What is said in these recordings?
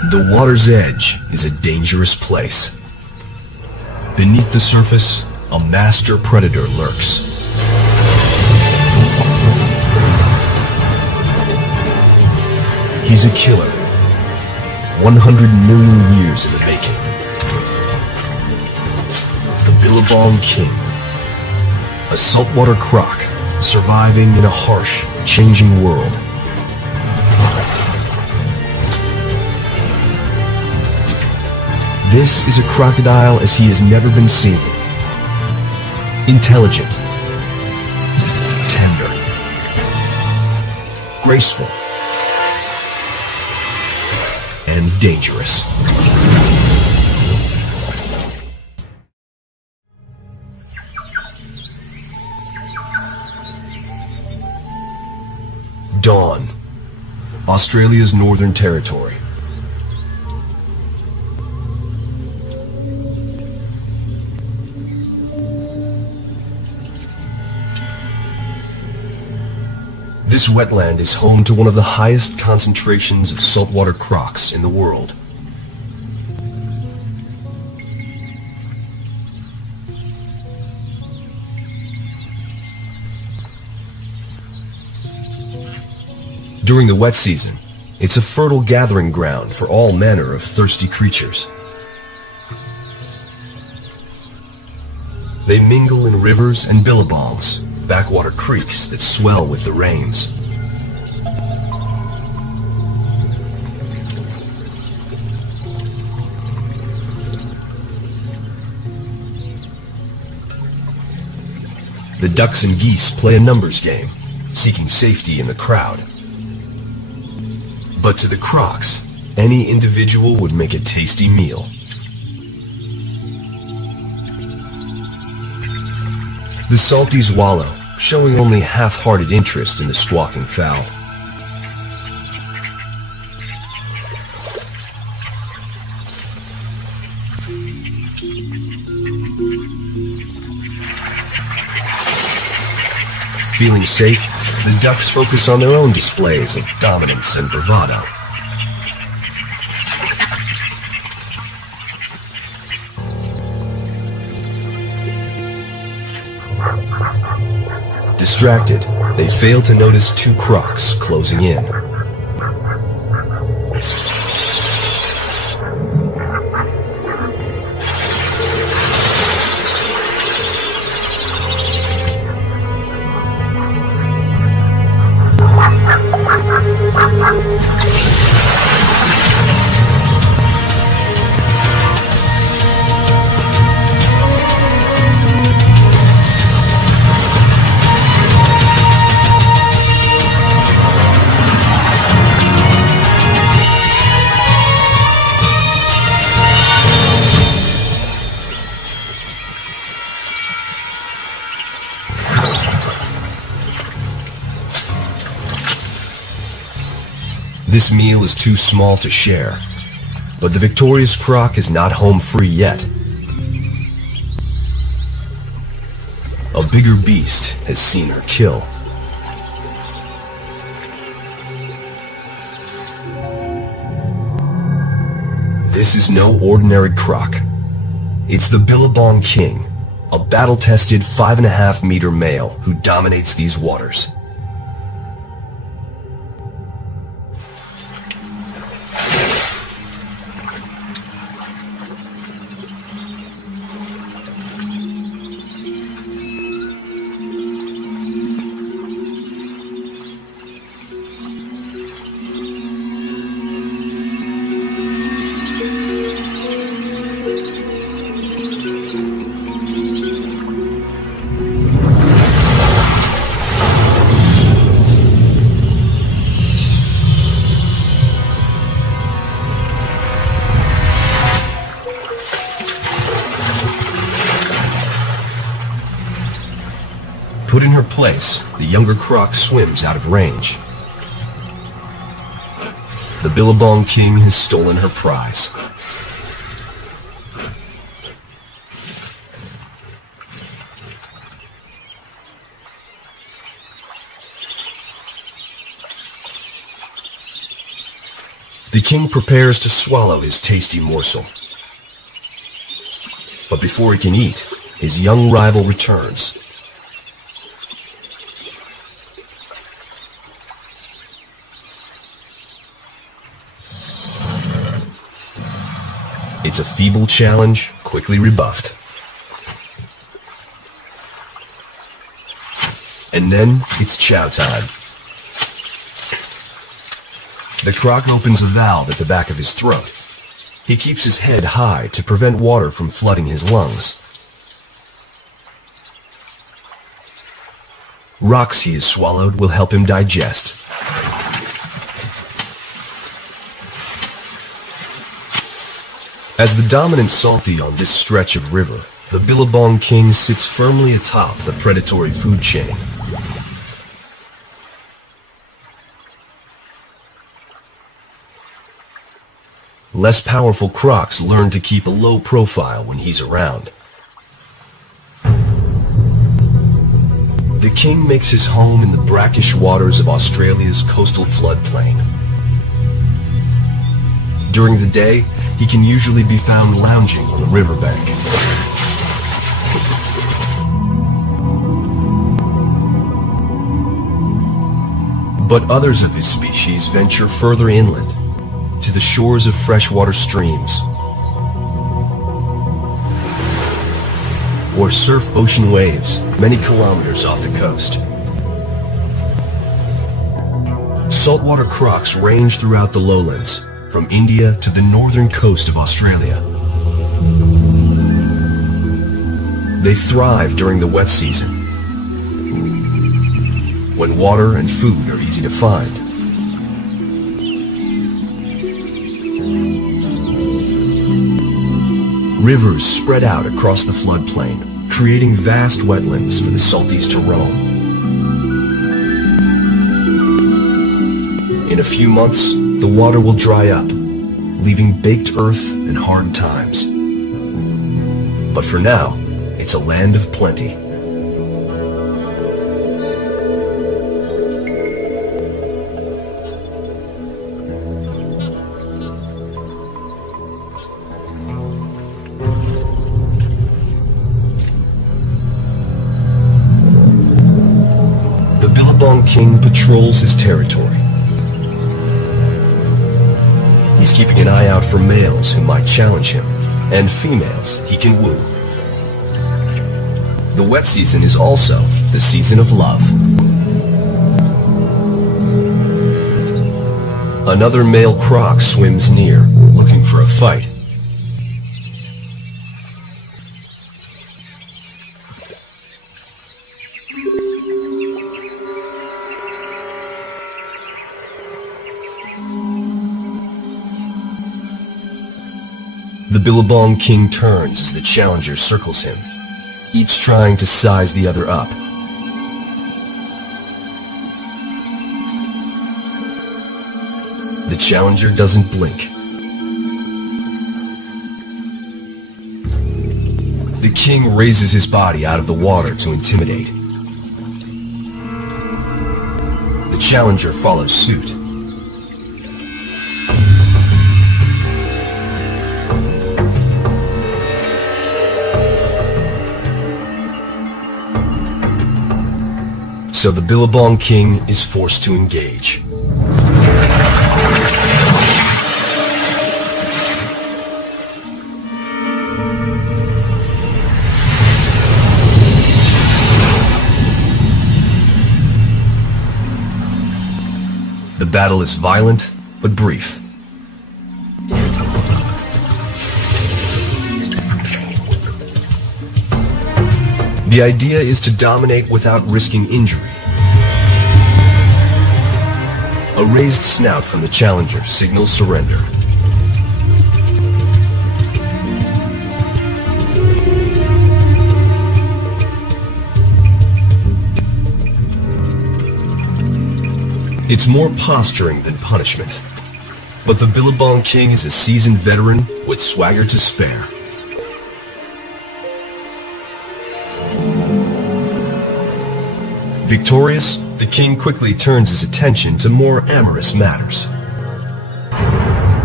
The water's edge is a dangerous place. Beneath the surface, a master predator lurks. He's a killer, 100 million years in the making. The Billabong King, a saltwater croc surviving in a harsh, changing world. This is a crocodile as he has never been seen. Intelligent, tender, graceful, and dangerous. Dawn, Australia's Northern Territory. This wetland is home to one of the highest concentrations of saltwater crocs in the world. During the wet season, it's a fertile gathering ground for all manner of thirsty creatures. They mingle in rivers and billabongs, backwater creeks that swell with the rains. The ducks and geese play a numbers game, seeking safety in the crowd. But to the crocs, any individual would make a tasty meal. The salties wallow, showing only half-hearted interest in the squawking fowl. Feeling safe, the ducks focus on their own displays of dominance and bravado. Distracted, they fail to notice two crocs closing in. This meal is too small to share, but the victorious croc is not home free yet. A bigger beast has seen her kill. This is no ordinary croc. It's the Billabong King, a battle-tested 5.5-meter male who dominates these waters. Put in her place, the younger croc swims out of range. The Billabong King has stolen her prize. The king prepares to swallow his tasty morsel. But before he can eat, his young rival returns. It's a feeble challenge, quickly rebuffed. And then it's chow time. The croc opens a valve at the back of his throat. He keeps his head high to prevent water from flooding his lungs. Rocks he has swallowed will help him digest. As the dominant salty on this stretch of river, the Billabong king sits firmly atop the predatory food chain. Less powerful crocs learn to keep a low profile when he's around. The king makes his home in the brackish waters of Australia's coastal floodplain. During the day, he can usually be found lounging on the riverbank. But others of his species venture further inland, to the shores of freshwater streams, or surf ocean waves many kilometers off the coast. Saltwater crocs range throughout the lowlands, from India to the northern coast of Australia. They thrive during the wet season, when water and food are easy to find. Rivers spread out across the floodplain, creating vast wetlands for the salties to roam. In a few months, the water will dry up, leaving baked earth and hard times. But for now, it's a land of plenty. The Billabong king patrols his territory. He's keeping an eye out for males who might challenge him, and females he can woo. The wet season is also the season of love. Another male croc swims near, looking for a fight. The Billabong king turns as the challenger circles him, each trying to size the other up. The challenger doesn't blink. The king raises his body out of the water to intimidate. The challenger follows suit. So the Billabong king is forced to engage. The battle is violent, but brief. The idea is to dominate without risking injury. A raised snout from the challenger signals surrender. It's more posturing than punishment. But the Billabong king is a seasoned veteran with swagger to spare. Victorious, the king quickly turns his attention to more amorous matters.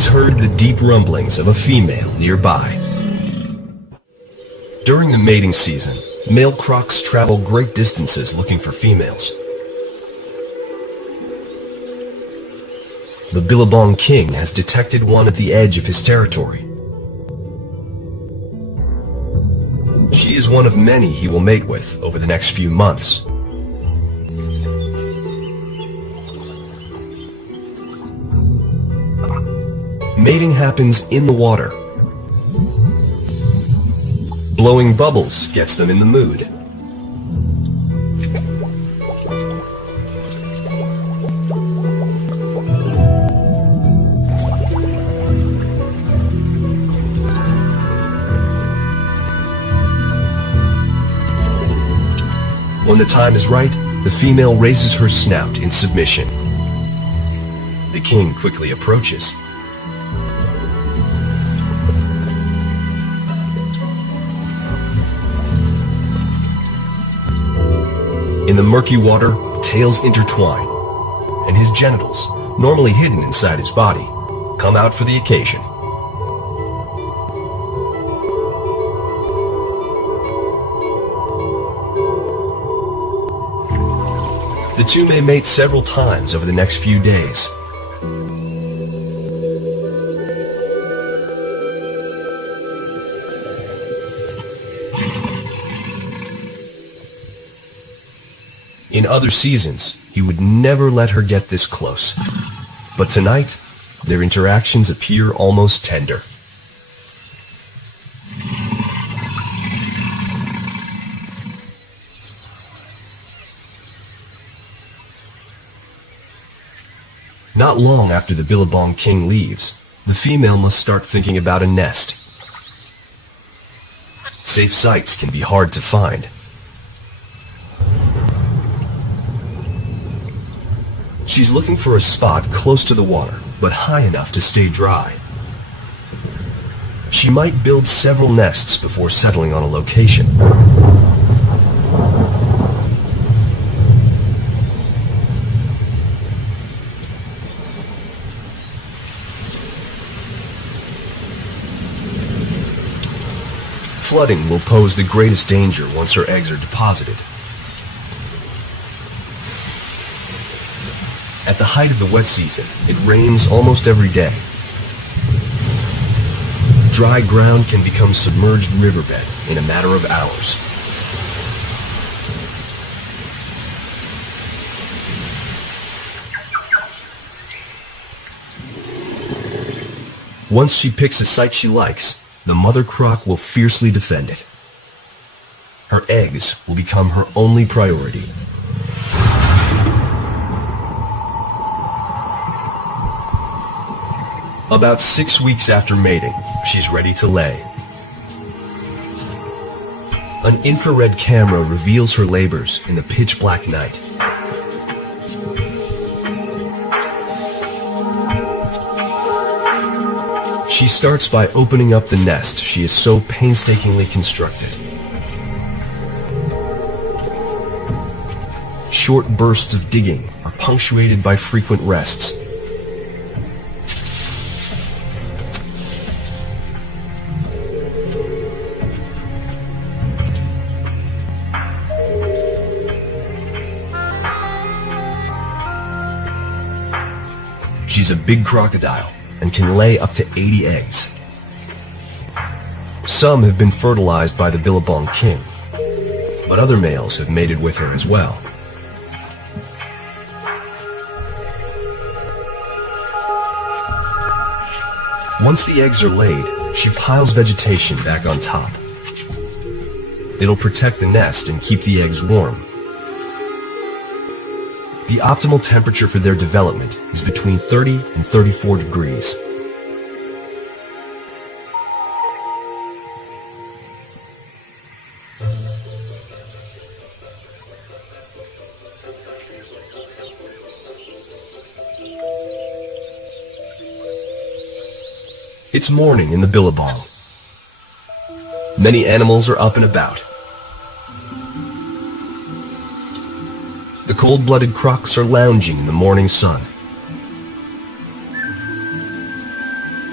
he's heard the deep rumblings of a female nearby. During the mating season, male crocs travel great distances looking for females. The Billabong king has detected one at the edge of his territory. She is one of many he will mate with over the next few months. Mating happens in the water. Blowing bubbles gets them in the mood. When the time is right, the female raises her snout in submission. The king quickly approaches. In the murky water, tails intertwine, and his genitals, normally hidden inside his body, come out for the occasion. The two may mate several times over the next few days. In other seasons, he would never let her get this close. But tonight, their interactions appear almost tender. Not long after the Billabong king leaves, the female must start thinking about a nest. Safe sites can be hard to find. She's looking for a spot close to the water, but high enough to stay dry. She might build several nests before settling on a location. Flooding will pose the greatest danger once her eggs are deposited. At the height of the wet season, it rains almost every day. Dry ground can become submerged riverbed in a matter of hours. Once she picks a site she likes, the mother croc will fiercely defend it. Her eggs will become her only priority. About 6 weeks after mating, she's ready to lay. An infrared camera reveals her labors in the pitch-black night. She starts by opening up the nest she has so painstakingly constructed. Short bursts of digging are punctuated by frequent rests. She's a big crocodile and can lay up to 80 eggs. Some have been fertilized by the Billabong king, but other males have mated with her as well. Once the eggs are laid, she piles vegetation back on top. It'll protect the nest and keep the eggs warm. The optimal temperature for their development is between 30 and 34 degrees. It's morning in the Billabong. Many animals are up and about. The cold-blooded crocs are lounging in the morning sun.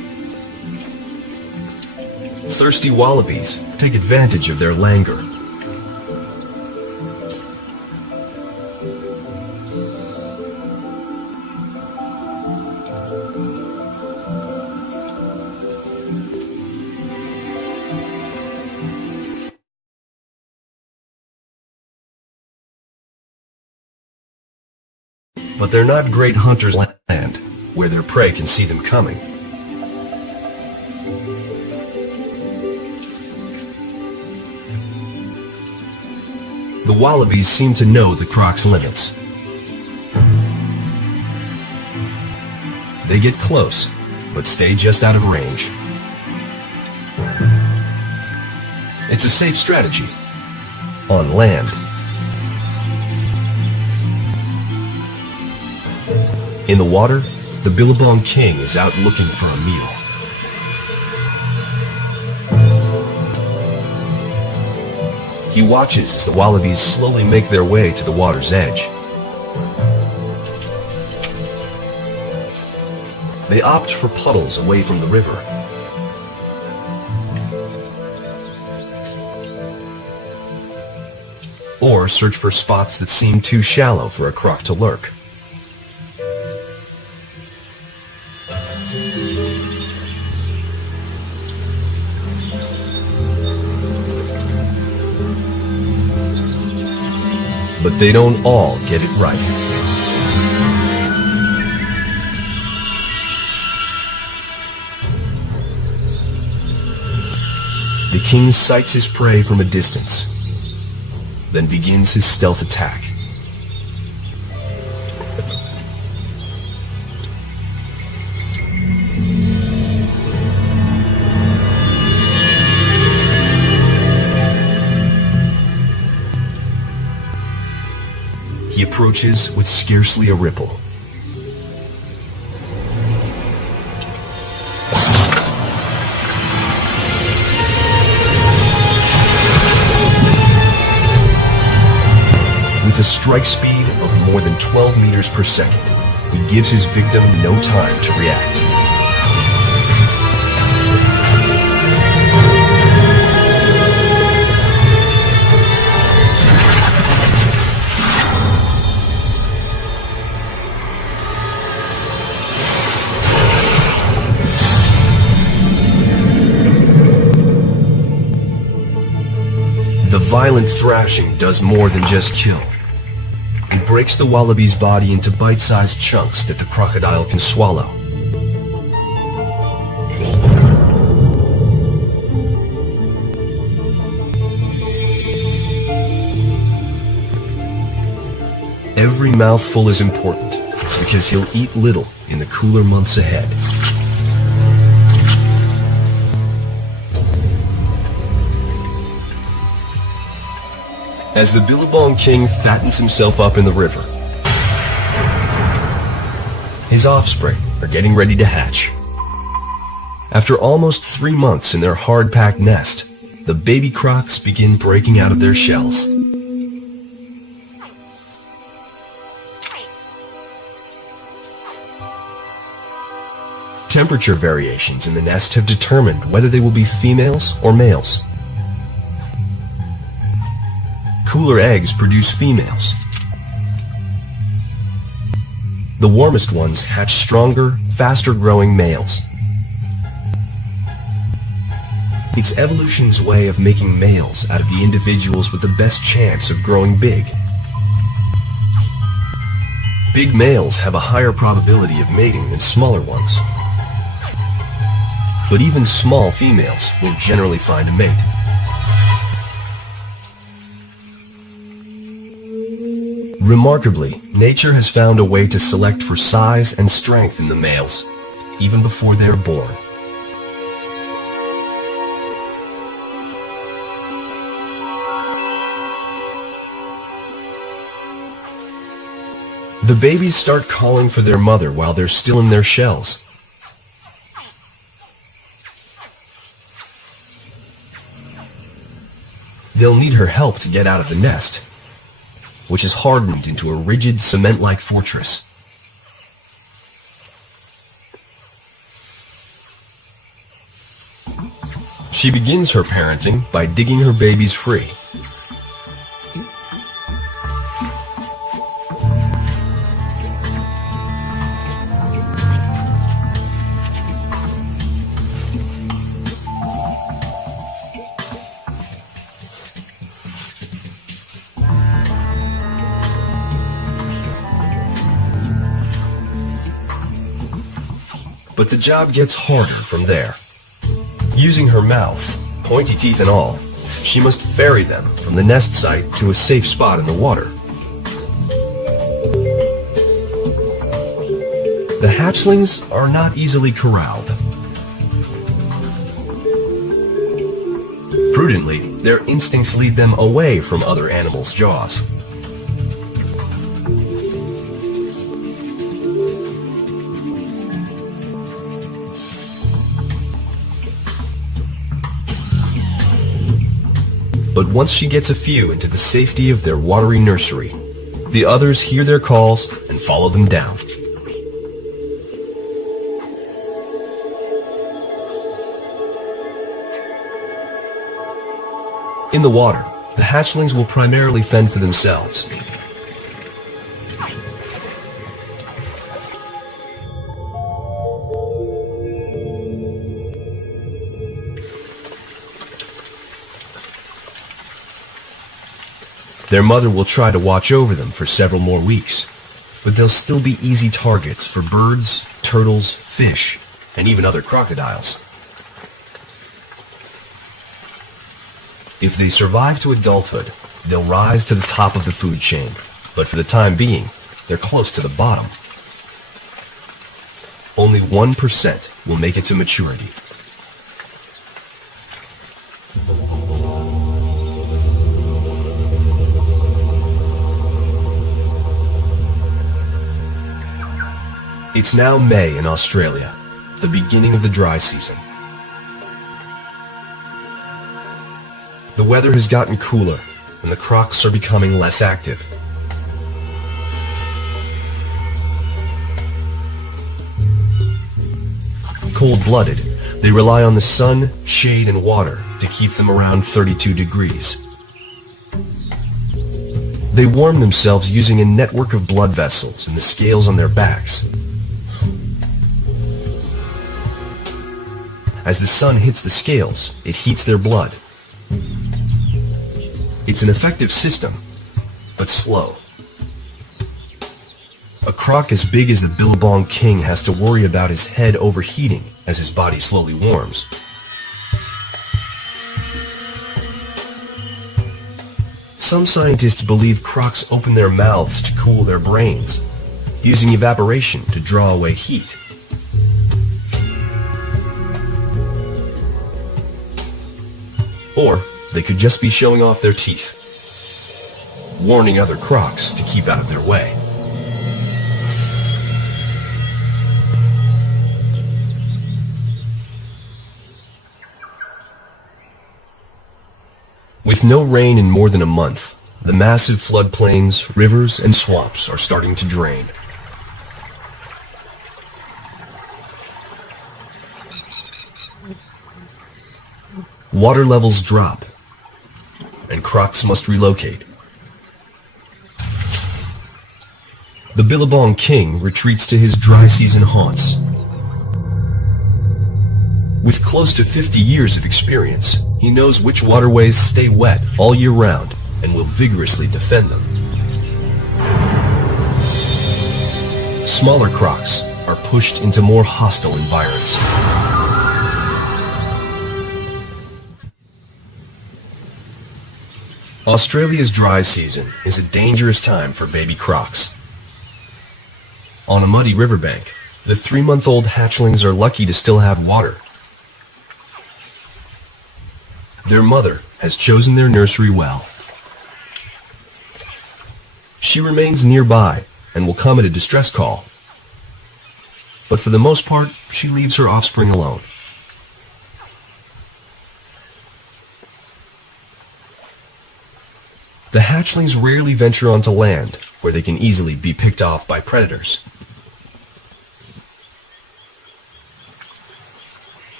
thirsty wallabies take advantage of their languor. But they're not great hunters on land, where their prey can see them coming. The wallabies seem to know the croc's limits. They get close, but stay just out of range. It's a safe strategy on land. In the water, the Billabong king is out looking for a meal. He watches as the wallabies slowly make their way to the water's edge. They opt for puddles away from the river. Or search for spots that seem too shallow for a croc to lurk. But they don't all get it right. The king sights his prey from a distance, then begins his stealth attack. He approaches with scarcely a ripple. With a strike speed of more than 12 meters per second, he gives his victim no time to react. The violent thrashing does more than just kill. It breaks the wallaby's body into bite-sized chunks that the crocodile can swallow. Every mouthful is important because he'll eat little in the cooler months ahead. As the Billabong king fattens himself up in the river, his offspring are getting ready to hatch. After almost 3 months in their hard-packed nest, the baby crocs begin breaking out of their shells. Temperature variations in the nest have determined whether they will be females or males. Cooler eggs produce females. The warmest ones hatch stronger, faster-growing males. It's evolution's way of making males out of the individuals with the best chance of growing big. Big males have a higher probability of mating than smaller ones. But even small females will generally find a mate. Remarkably, nature has found a way to select for size and strength in the males, even before they are born. The babies start calling for their mother while they're still in their shells. They'll need her help to get out of the nest, which is hardened into a rigid cement-like fortress. She begins her parenting by digging her babies free. But the job gets harder from there. Using her mouth, pointy teeth and all, she must ferry them from the nest site to a safe spot in the water. The hatchlings are not easily corralled. Prudently, their instincts lead them away from other animals' jaws. But once she gets a few into the safety of their watery nursery, the others hear their calls and follow them down. In the water, the hatchlings will primarily fend for themselves. Their mother will try to watch over them for several more weeks, but they'll still be easy targets for birds, turtles, fish, and even other crocodiles. If they survive to adulthood, they'll rise to the top of the food chain, but for the time being, they're close to the bottom. Only 1% will make it to maturity. It's now May in Australia, the beginning of the dry season. The weather has gotten cooler, and the crocs are becoming less active. Cold-blooded, they rely on the sun, shade, and water to keep them around 32 degrees. They warm themselves using a network of blood vessels in the scales on their backs. As the sun hits the scales, it heats their blood. It's an effective system, but slow. A croc as big as the Billabong king has to worry about his head overheating as his body slowly warms. Some scientists believe crocs open their mouths to cool their brains, using evaporation to draw away heat. Or they could just be showing off their teeth, warning other crocs to keep out of their way. With no rain in more than a month, the massive floodplains, rivers, and swamps are starting to drain. Water levels drop, and crocs must relocate. The Billabong king retreats to his dry season haunts. With close to 50 years of experience, he knows which waterways stay wet all year round and will vigorously defend them. Smaller crocs are pushed into more hostile environs. Australia's dry season is a dangerous time for baby crocs. On a muddy riverbank, the 3-month-old hatchlings are lucky to still have water. Their mother has chosen their nursery well. She remains nearby and will come at a distress call. But for the most part, she leaves her offspring alone. The hatchlings rarely venture onto land, where they can easily be picked off by predators.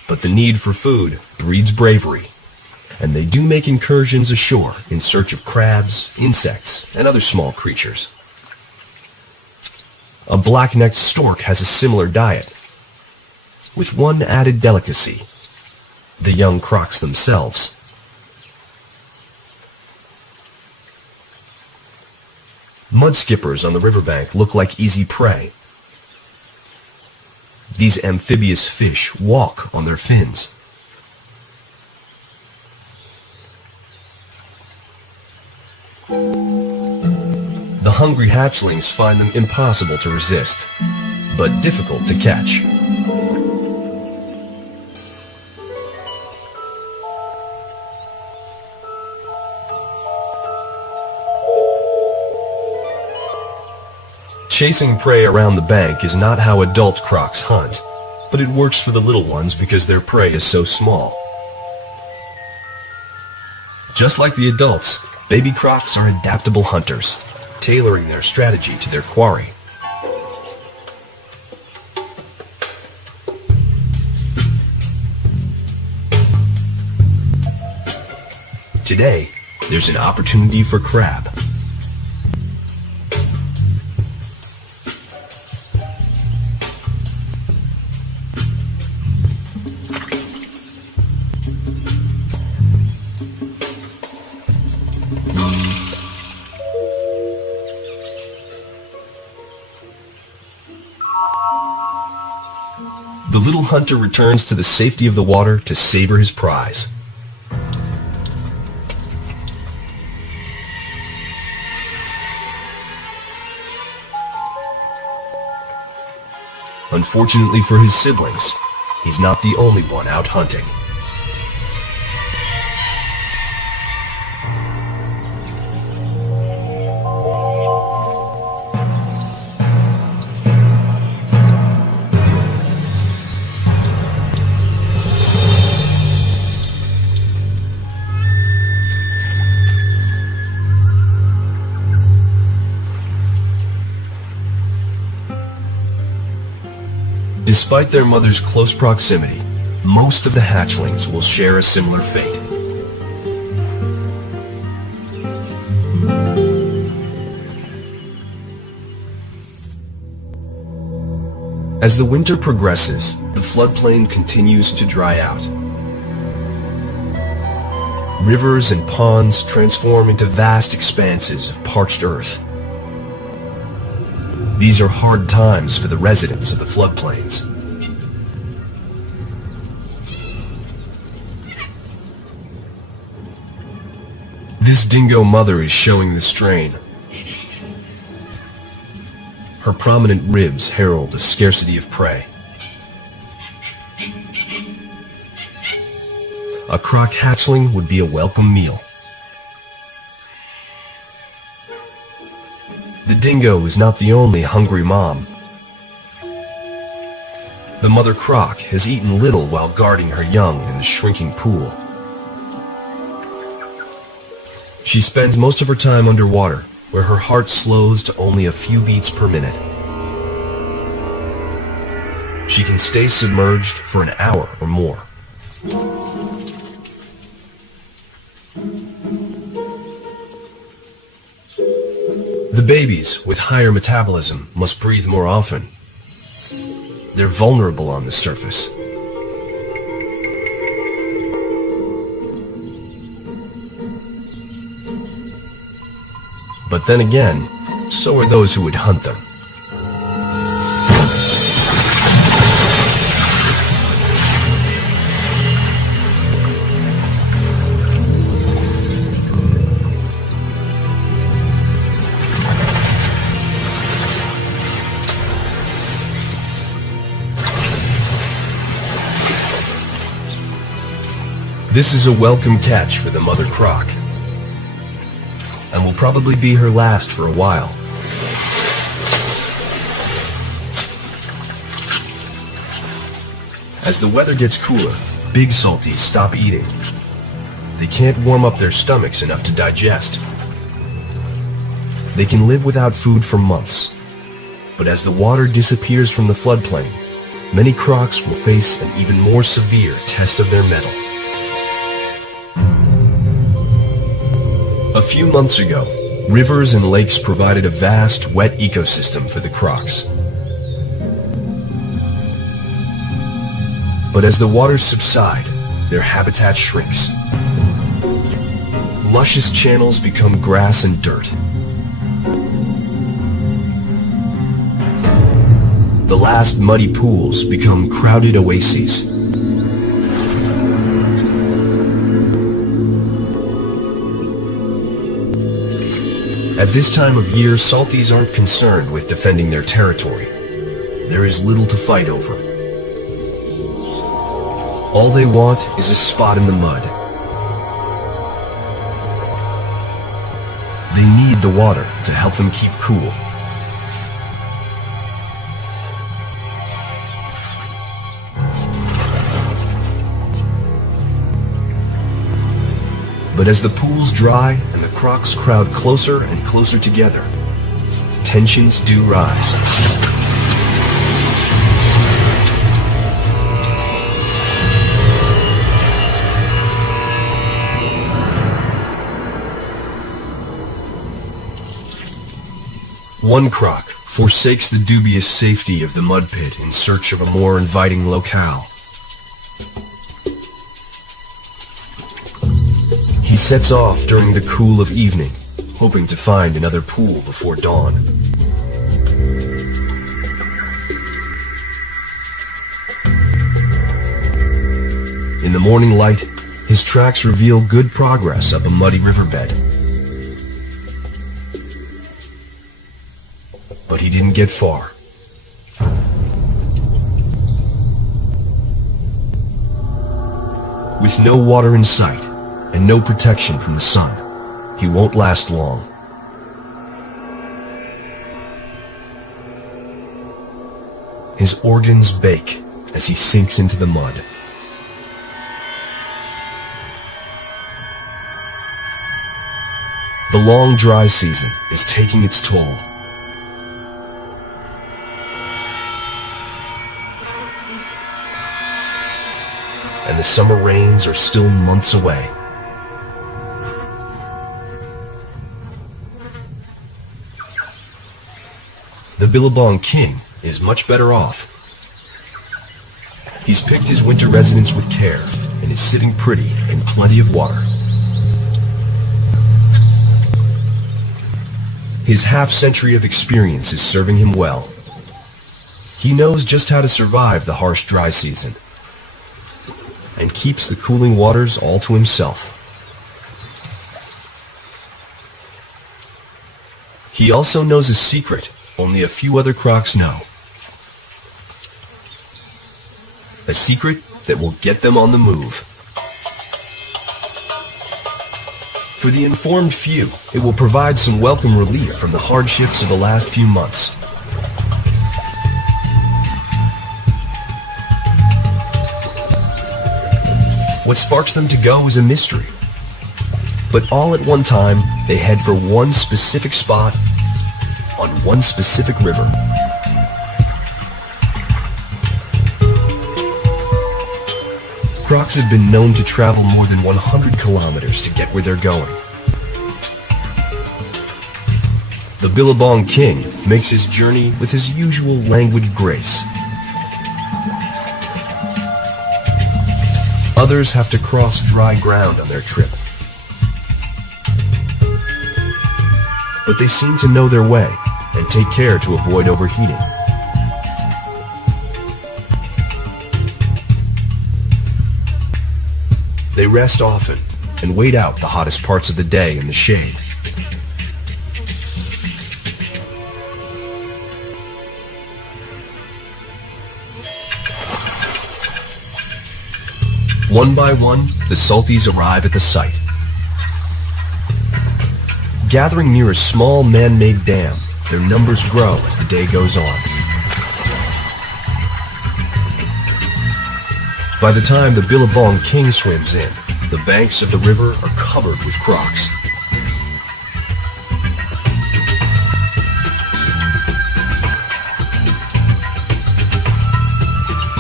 But the need for food breeds bravery, and they do make incursions ashore in search of crabs, insects, and other small creatures. A black-necked stork has a similar diet, with one added delicacy: the young crocs themselves. Mudskippers on the riverbank look like easy prey. These amphibious fish walk on their fins. The hungry hatchlings find them impossible to resist, but difficult to catch. Chasing prey around the bank is not how adult crocs hunt, but it works for the little ones because their prey is so small. Just like the adults, baby crocs are adaptable hunters, tailoring their strategy to their quarry. Today, there's an opportunity for crab. The little hunter returns to the safety of the water to savor his prize. Unfortunately for his siblings, he's not the only one out hunting. Despite their mother's close proximity, most of the hatchlings will share a similar fate. As the winter progresses, the floodplain continues to dry out. Rivers and ponds transform into vast expanses of parched earth. These are hard times for the residents of the floodplains. This dingo mother is showing the strain. Her prominent ribs herald a scarcity of prey. A croc hatchling would be a welcome meal. The dingo is not the only hungry mom. The mother croc has eaten little while guarding her young in the shrinking pool. She spends most of her time underwater, where her heart slows to only a few beats per minute. She can stay submerged for an hour or more. The babies with higher metabolism must breathe more often. They're vulnerable on the surface. But then again, so are those who would hunt them. This is a welcome catch for the mother croc, and will probably be her last for a while. As the weather gets cooler, big salties stop eating. They can't warm up their stomachs enough to digest. They can live without food for months, but as the water disappears from the floodplain, many crocs will face an even more severe test of their mettle. A few months ago, rivers and lakes provided a vast, wet ecosystem for the crocs. But as the waters subside, their habitat shrinks. Luscious channels become grass and dirt. The last muddy pools become crowded oases. At this time of year, salties aren't concerned with defending their territory. There is little to fight over. All they want is a spot in the mud. They need the water to help them keep cool. But as the pools dry and the crocs crowd closer and closer together, tensions do rise. One croc forsakes the dubious safety of the mud pit in search of a more inviting locale. He sets off during the cool of evening, hoping to find another pool before dawn. In the morning light, his tracks reveal good progress up a muddy riverbed. But he didn't get far. With no water in sight, and no protection from the sun, he won't last long. His organs bake as he sinks into the mud. The long dry season is taking its toll. And the summer rains are still months away. The Billabong King is much better off. He's picked his winter residence with care and is sitting pretty in plenty of water. His half-century of experience is serving him well. He knows just how to survive the harsh dry season and keeps the cooling waters all to himself. He also knows a secret only a few other crocs know. A secret that will get them on the move. For the informed few, it will provide some welcome relief from the hardships of the last few months. What sparks them to go is a mystery. But all at one time, they head for one specific spot on one specific river. Crocs have been known to travel more than 100 kilometers to get where they're going. The Billabong King makes his journey with his usual languid grace. Others have to cross dry ground on their trip. But they seem to know their way and take care to avoid overheating. They rest often and wait out the hottest parts of the day in the shade. One by one, the salties arrive at the site. Gathering near a small man-made dam, their numbers grow as the day goes on. By the time the Billabong King swims in, the banks of the river are covered with crocs.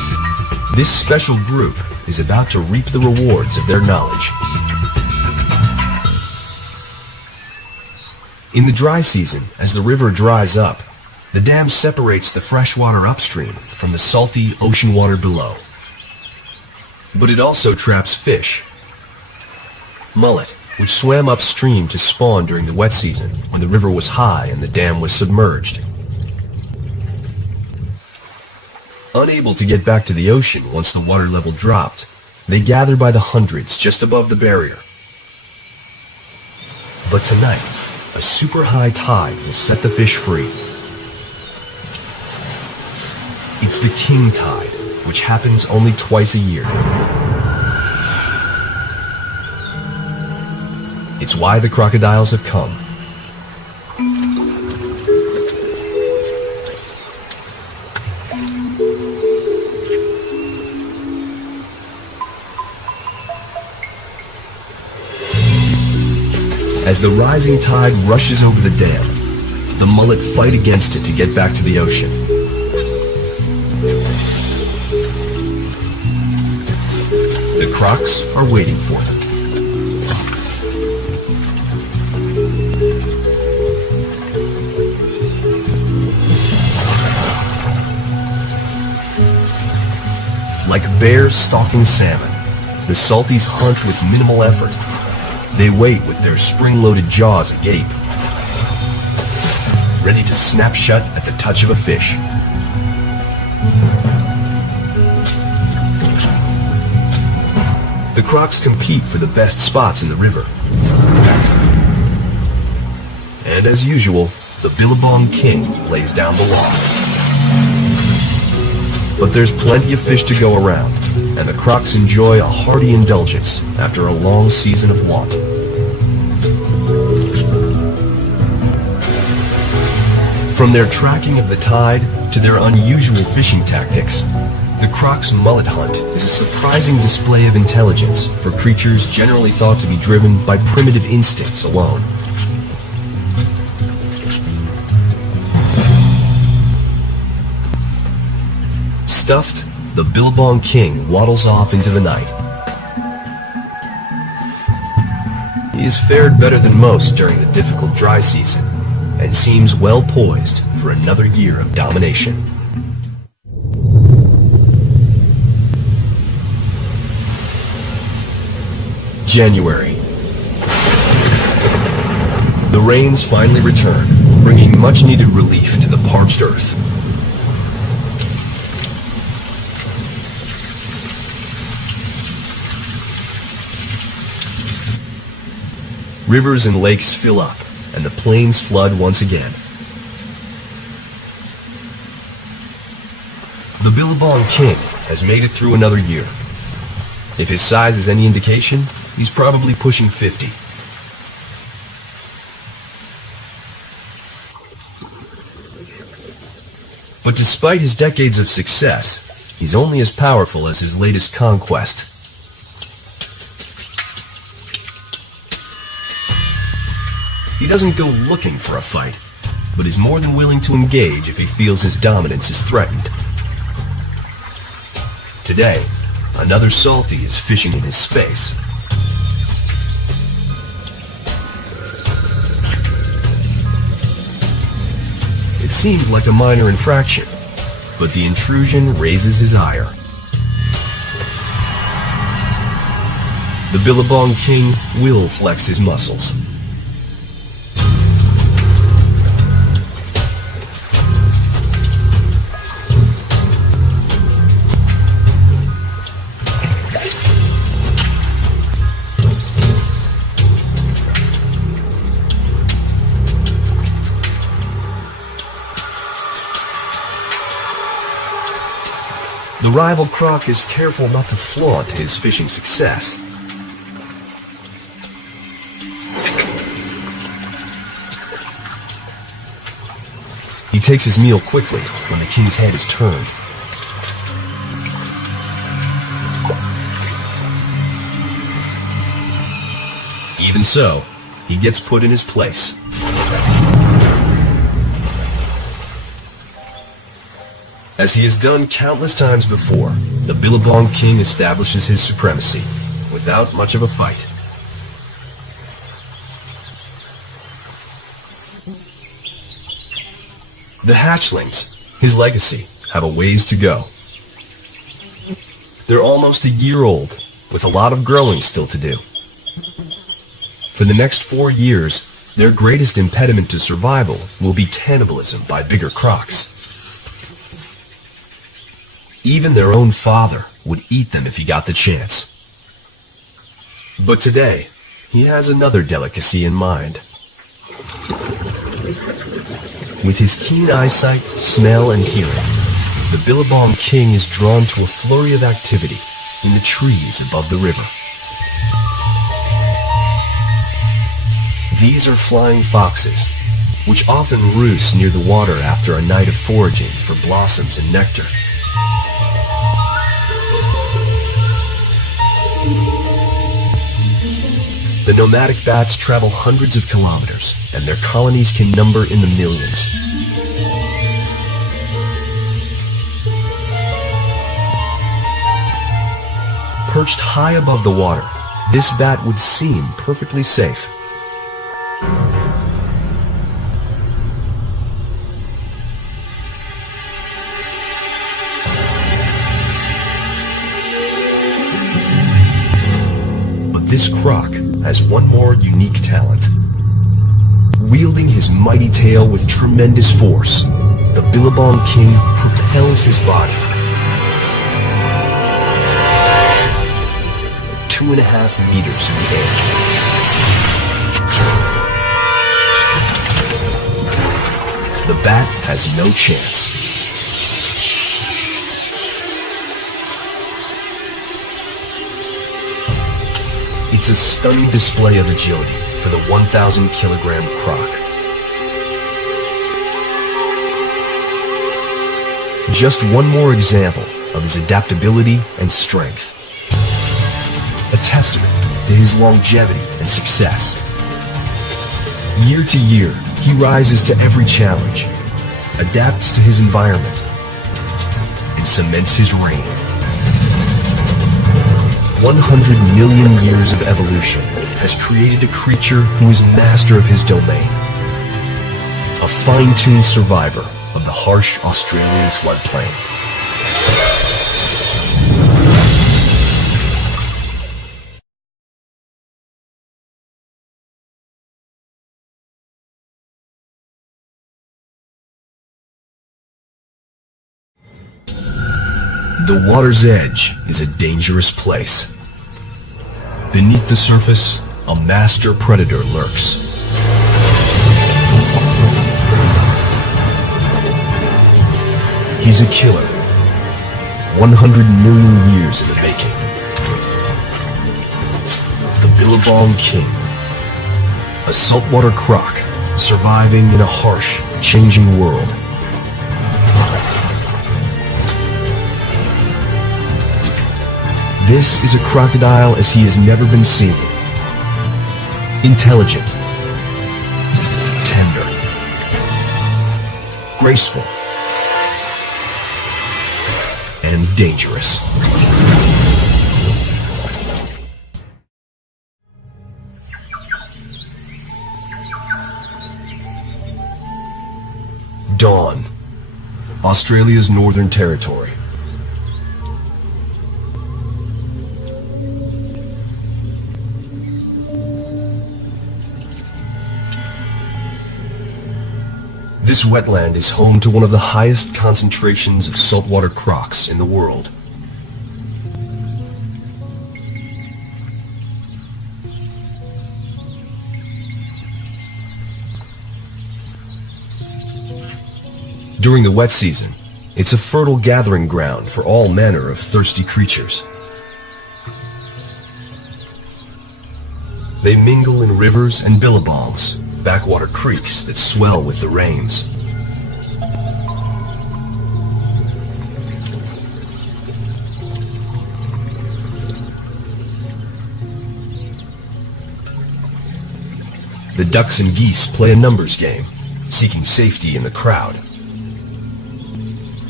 This special group is about to reap the rewards of their knowledge. In the dry season, as the river dries up, the dam separates the fresh water upstream from the salty ocean water below. But it also traps fish. Mullet, which swam upstream to spawn during the wet season when the river was high and the dam was submerged. Unable to get back to the ocean once the water level dropped, they gather by the hundreds just above the barrier. But tonight, a super high tide will set the fish free. It's the king tide, which happens only twice a year. It's why the crocodiles have come. As the rising tide rushes over the dam, the mullet fight against it to get back to the ocean. The crocs are waiting for them. Like bears stalking salmon, the salties hunt with minimal effort. They wait with their spring-loaded jaws agape, ready to snap shut at the touch of a fish. The crocs compete for the best spots in the river. And as usual, the Billabong King lays down the law. But there's plenty of fish to go around, and the crocs enjoy a hearty indulgence after a long season of want. From their tracking of the tide to their unusual fishing tactics, the croc's mullet hunt is a surprising display of intelligence for creatures generally thought to be driven by primitive instincts alone. Stuffed, the Billabong King waddles off into the night. He has fared better than most during the difficult dry season and seems well poised for another year of domination. January. The rains finally return, bringing much-needed relief to the parched earth. Rivers and lakes fill up, and the plains flood once again. The Billabong King has made it through another year. If his size is any indication, he's probably pushing 50. But despite his decades of success, he's only as powerful as his latest conquest. He doesn't go looking for a fight, but is more than willing to engage if he feels his dominance is threatened. Today, another salty is fishing in his space. It seemed like a minor infraction, but the intrusion raises his ire. The Billabong King will flex his muscles. The rival croc is careful not to flaunt his fishing success. He takes his meal quickly when the king's head is turned. Even so, he gets put in his place. As he has done countless times before, the Billabong King establishes his supremacy without much of a fight. The hatchlings, his legacy, have a ways to go. They're almost a year old, with a lot of growing still to do. For the next 4 years, their greatest impediment to survival will be cannibalism by bigger crocs. Even their own father would eat them if he got the chance. But today, he has another delicacy in mind. With his keen eyesight, smell, and hearing, the Billabong King is drawn to a flurry of activity in the trees above the river. These are flying foxes, which often roost near the water after a night of foraging for blossoms and nectar. The nomadic bats travel hundreds of kilometers, and their colonies can number in the millions. Perched high above the water, this bat would seem perfectly safe. But this croc has one more unique talent. Wielding his mighty tail with tremendous force, the Billabong King propels his body 2.5 meters in the air. The bat has no chance. It's a stunning display of agility for the 1,000-kilogram croc. Just one more example of his adaptability and strength. A testament to his longevity and success. Year to year, he rises to every challenge, adapts to his environment, and cements his reign. 100 million years of evolution has created a creature who is master of his domain. A fine-tuned survivor of the harsh Australian floodplain. The water's edge is a dangerous place. Beneath the surface, a master predator lurks. He's a killer, 100 million years in the making. The Billabong King, a saltwater croc surviving in a harsh, changing world. This is a crocodile as he has never been seen. Intelligent, tender, graceful, and dangerous. Dawn, Australia's Northern Territory. This wetland is home to one of the highest concentrations of saltwater crocs in the world. During the wet season, it's a fertile gathering ground for all manner of thirsty creatures. They mingle in rivers and billabongs, backwater creeks that swell with the rains. The ducks and geese play a numbers game, seeking safety in the crowd.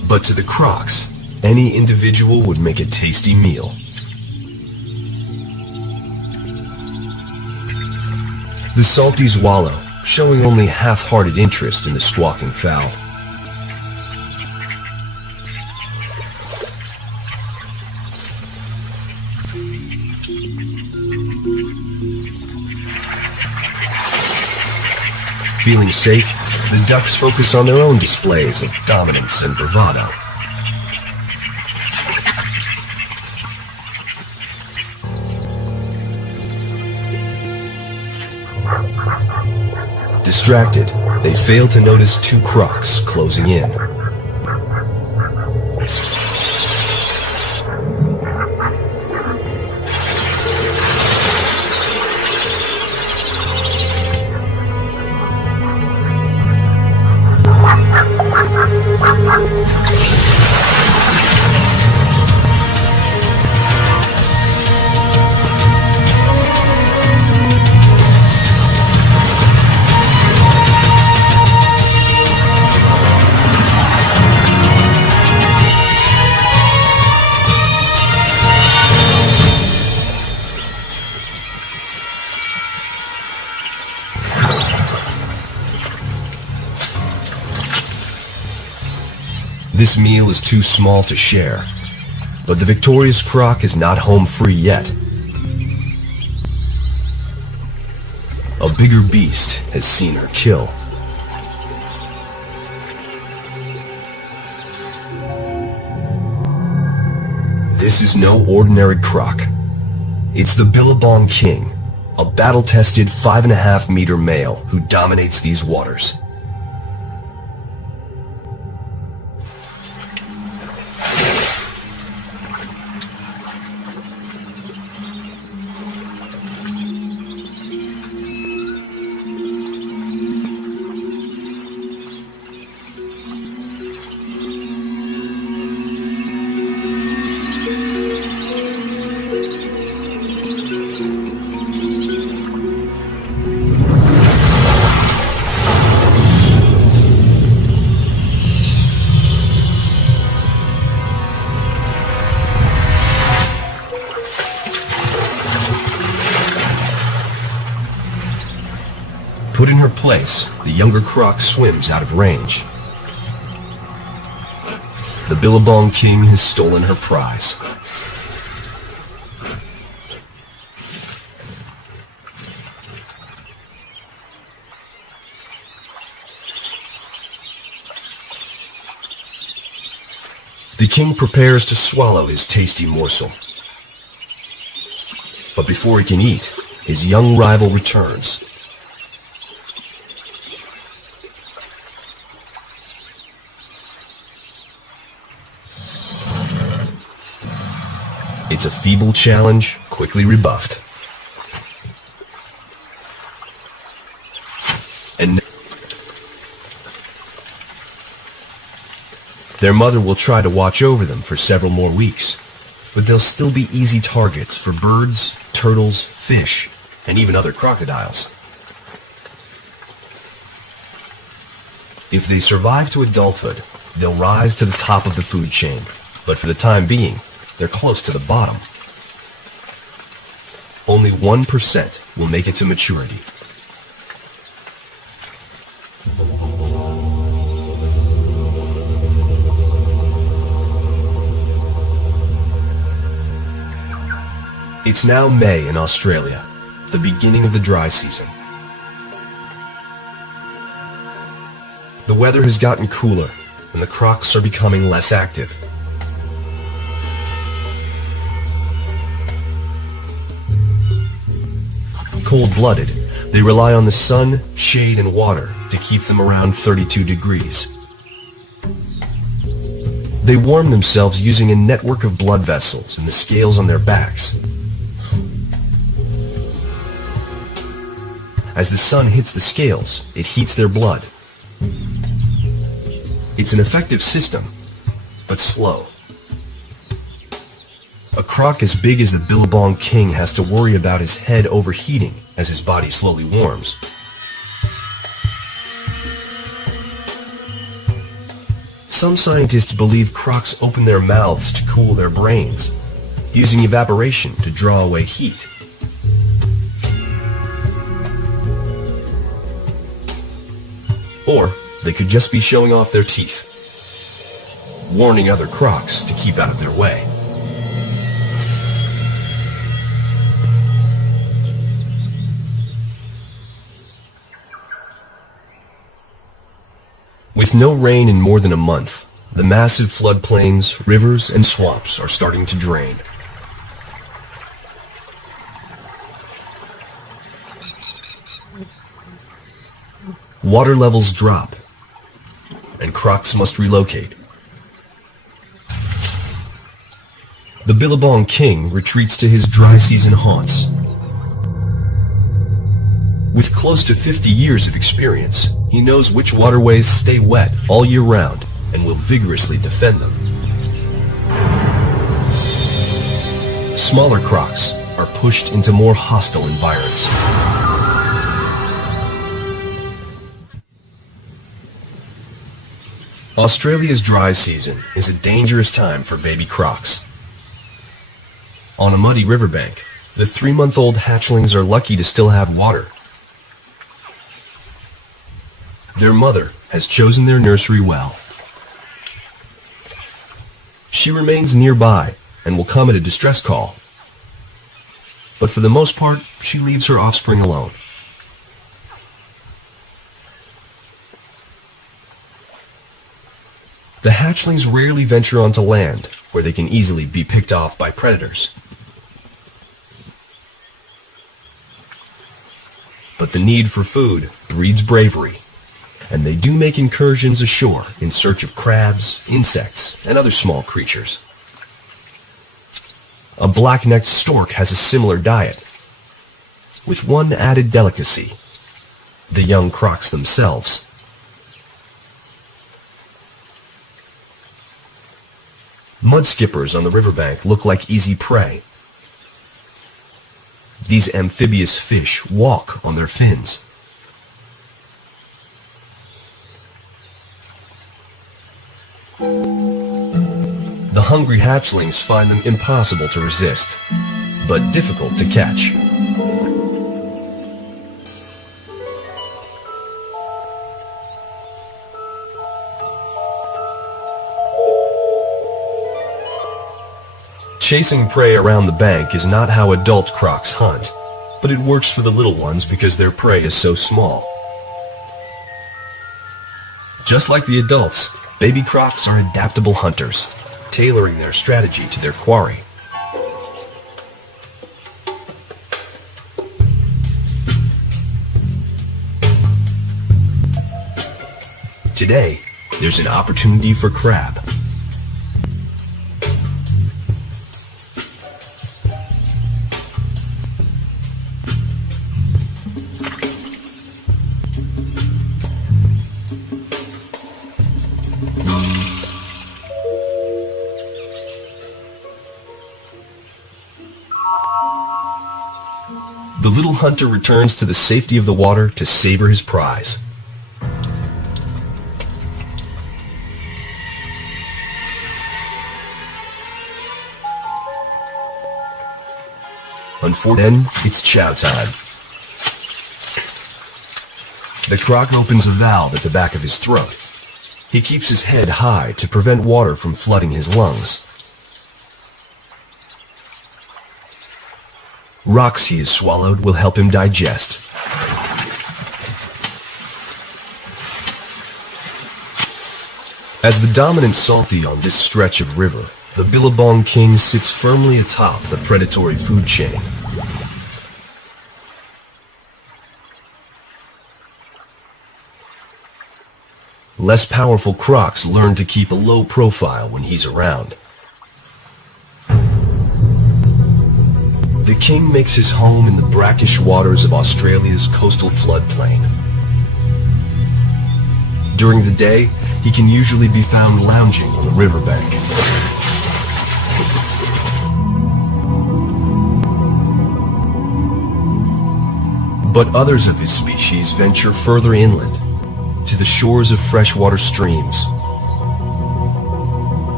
But to the crocs, any individual would make a tasty meal. The salties wallow, showing only half-hearted interest in the squawking fowl. Feeling safe, the ducks focus on their own displays of dominance and bravado. Distracted, they fail to notice two crocs closing in. This meal is too small to share, but the victorious croc is not home free yet. A bigger beast has seen her kill. This is no ordinary croc. It's the Billabong King, a battle-tested 5.5-meter male who dominates these waters. Put in her place, the younger croc swims out of range. The Billabong King has stolen her prize. The king prepares to swallow his tasty morsel. But before he can eat, his young rival returns. It's a feeble challenge, quickly rebuffed. And their mother will try to watch over them for several more weeks, but they'll still be easy targets for birds, turtles, fish, and even other crocodiles. If they survive to adulthood, they'll rise to the top of the food chain, but for the time being, they're close to the bottom. Only 1% will make it to maturity. It's now May in Australia, the beginning of the dry season. The weather has gotten cooler, and the crocs are becoming less active. Cold-blooded, they rely on the sun, shade, and water to keep them around 32 degrees. They warm themselves using a network of blood vessels and the scales on their backs. As the sun hits the scales, it heats their blood. It's an effective system, but slow. A croc as big as the Billabong King has to worry about his head overheating as his body slowly warms. Some scientists believe crocs open their mouths to cool their brains, using evaporation to draw away heat. Or they could just be showing off their teeth, warning other crocs to keep out of their way. With no rain in more than a month, the massive floodplains, rivers, and swamps are starting to drain. Water levels drop, and crocs must relocate. The Billabong king retreats to his dry season haunts. With close to 50 years of experience, he knows which waterways stay wet all year round and will vigorously defend them. Smaller crocs are pushed into more hostile environs. Australia's dry season is a dangerous time for baby crocs. On a muddy riverbank, the 3-month-old hatchlings are lucky to still have water. Their mother has chosen their nursery well. She remains nearby and will come at a distress call. But for the most part, she leaves her offspring alone. The hatchlings rarely venture onto land, where they can easily be picked off by predators. But the need for food breeds bravery, and they do make incursions ashore in search of crabs, insects, and other small creatures. A black-necked stork has a similar diet, with one added delicacy: the young crocs themselves. Mudskippers on the riverbank look like easy prey. These amphibious fish walk on their fins. The hungry hatchlings find them impossible to resist, but difficult to catch. Chasing prey around the bank is not how adult crocs hunt, but it works for the little ones because their prey is so small. Just like the adults, baby crocs are adaptable hunters, tailoring their strategy to their quarry. Today, there's an opportunity for crab. The little hunter returns to the safety of the water to savor his prize. Then it's chow time. The croc opens a valve at the back of his throat. He keeps his head high to prevent water from flooding his lungs. Rocks he has swallowed will help him digest. As the dominant salty on this stretch of river, the Billabong king sits firmly atop the predatory food chain. Less powerful crocs learn to keep a low profile when he's around. The king makes his home in the brackish waters of Australia's coastal floodplain. During the day, he can usually be found lounging on the riverbank. But others of his species venture further inland, to the shores of freshwater streams.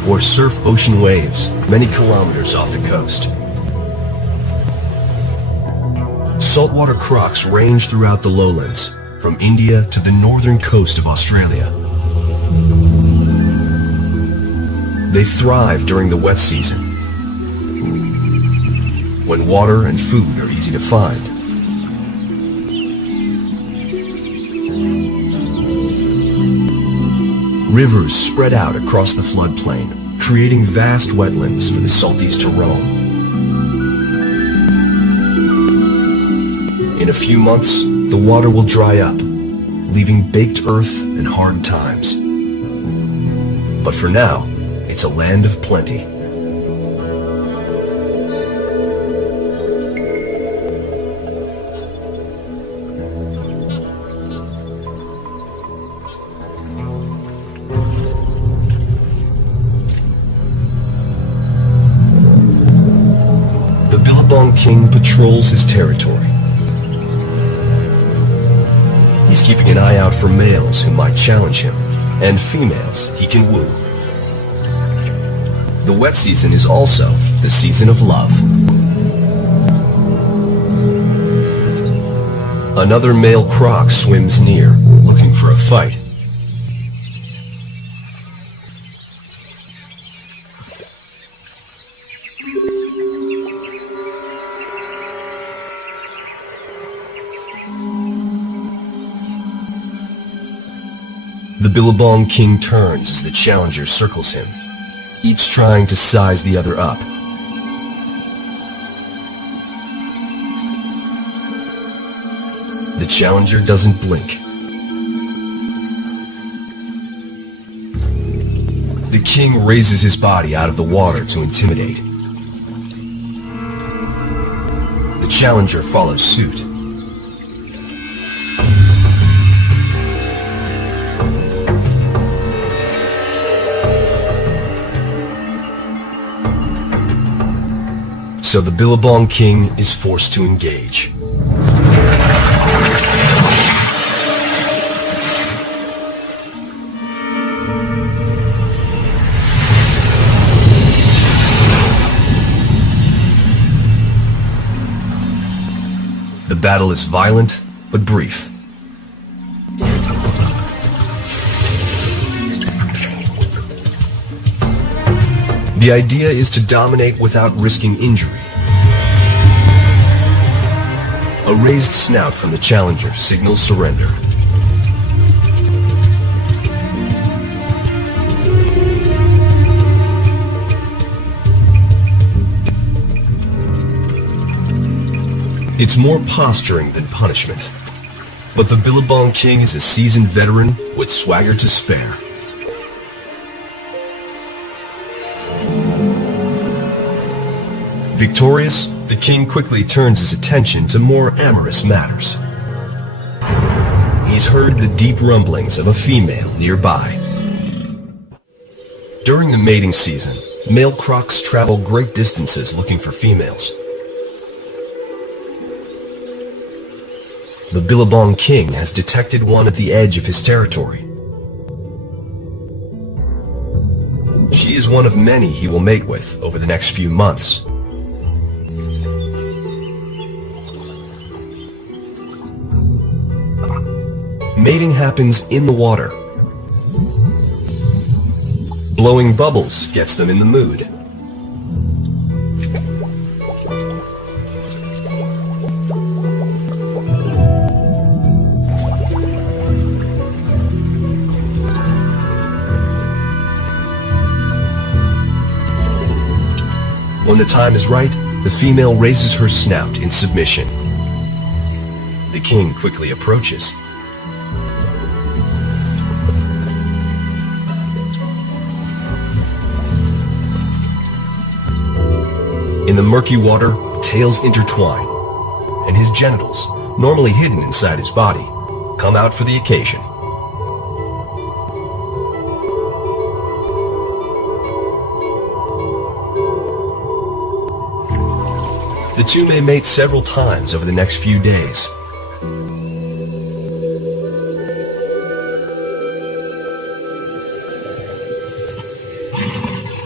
or surf ocean waves many kilometers off the coast. Saltwater crocs range throughout the lowlands, from India to the northern coast of Australia. They thrive during the wet season, when water and food are easy to find. Rivers spread out across the floodplain, creating vast wetlands for the salties to roam. In a few months, the water will dry up, leaving baked earth and hard times. But for now, it's a land of plenty. The Billabong king patrols his territory. He's keeping an eye out for males who might challenge him, and females he can woo. The wet season is also the season of love. Another male croc swims near, looking for a fight. The Billabong king turns as the challenger circles him, each trying to size the other up. The challenger doesn't blink. The king raises his body out of the water to intimidate. The challenger follows suit. So the Billabong king is forced to engage. The battle is violent but brief. The idea is to dominate without risking injury. A raised snout from the challenger signals surrender. It's more posturing than punishment, but the Billabong king is a seasoned veteran with swagger to spare. Victorious, the king quickly turns his attention to more amorous matters. He's heard the deep rumblings of a female nearby. During the mating season, male crocs travel great distances looking for females. The Billabong king has detected one at the edge of his territory. She is one of many he will mate with over the next few months. Mating happens in the water. Blowing bubbles gets them in the mood. When the time is right, the female raises her snout in submission. The king quickly approaches. In the murky water, tails intertwine, and his genitals, normally hidden inside his body, come out for the occasion. The two may mate several times over the next few days.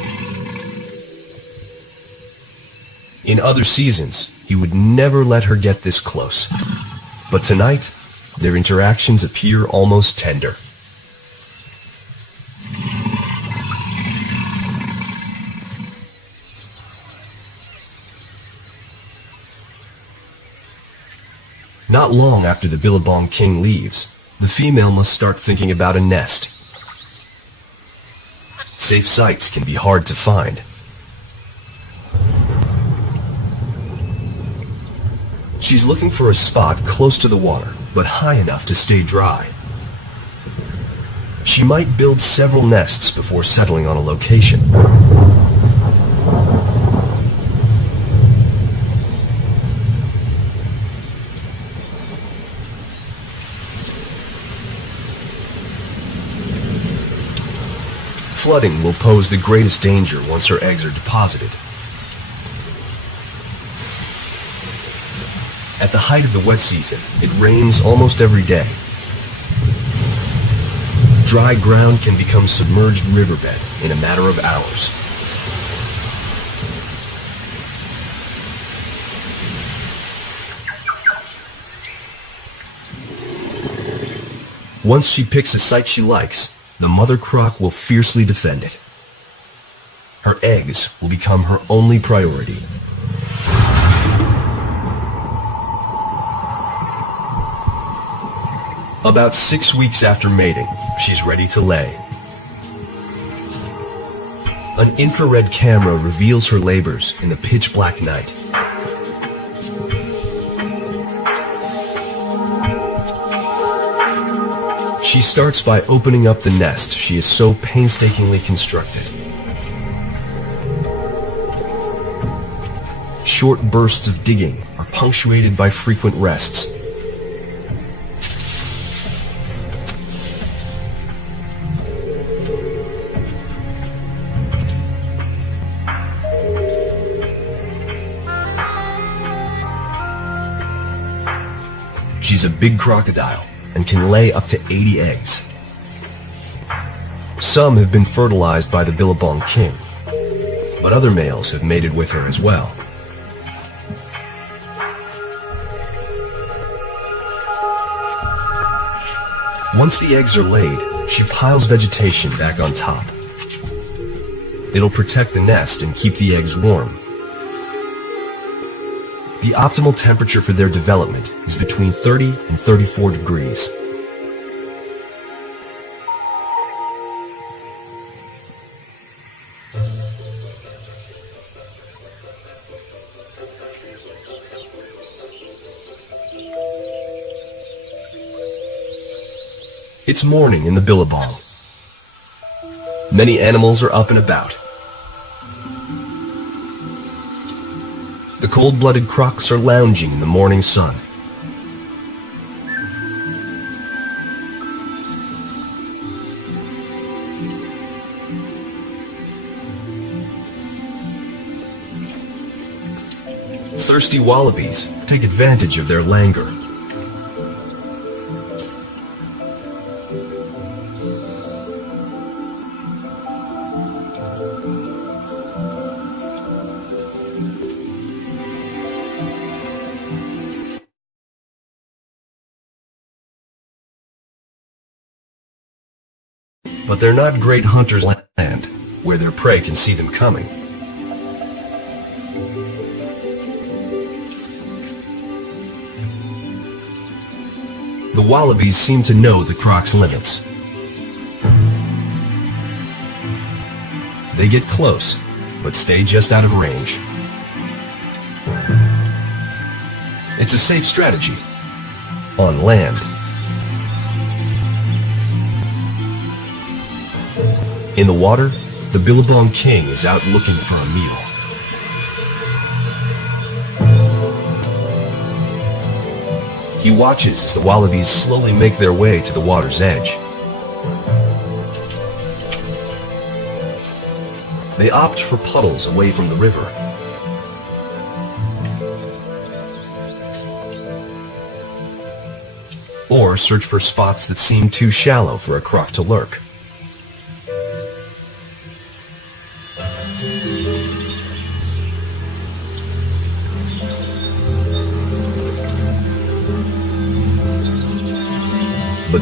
In other seasons, he would never let her get this close. But tonight, their interactions appear almost tender. Not long after the billabong king leaves, the female must start thinking about a nest. Safe sites can be hard to find. She's looking for a spot close to the water, but high enough to stay dry. She might build several nests before settling on a location. Flooding will pose the greatest danger once her eggs are deposited. At the height of the wet season, it rains almost every day. Dry ground can become submerged riverbed in a matter of hours. Once she picks a site she likes, the mother croc will fiercely defend it. Her eggs will become her only priority. About 6 weeks after mating, she's ready to lay. An infrared camera reveals her labors in the pitch-black night. She starts by opening up the nest she has so painstakingly constructed. Short bursts of digging are punctuated by frequent rests. She's a big crocodile and can lay up to 80 eggs. Some have been fertilized by the billabong king, but other males have mated with her as well. Once the eggs are laid, she piles vegetation back on top. It'll protect the nest and keep the eggs warm. The optimal temperature for their development is between 30 and 34 degrees. It's morning in the billabong. Many animals are up and about. The cold-blooded crocs are lounging in the morning sun. Thirsty wallabies take advantage of their languor. But they're not great hunters on land, where their prey can see them coming. The wallabies seem to know the croc's limits. They get close, but stay just out of range. It's a safe strategy on land. In the water, the billabong king is out looking for a meal. He watches as the wallabies slowly make their way to the water's edge. They opt for puddles away from the river. Or search for spots that seem too shallow for a croc to lurk.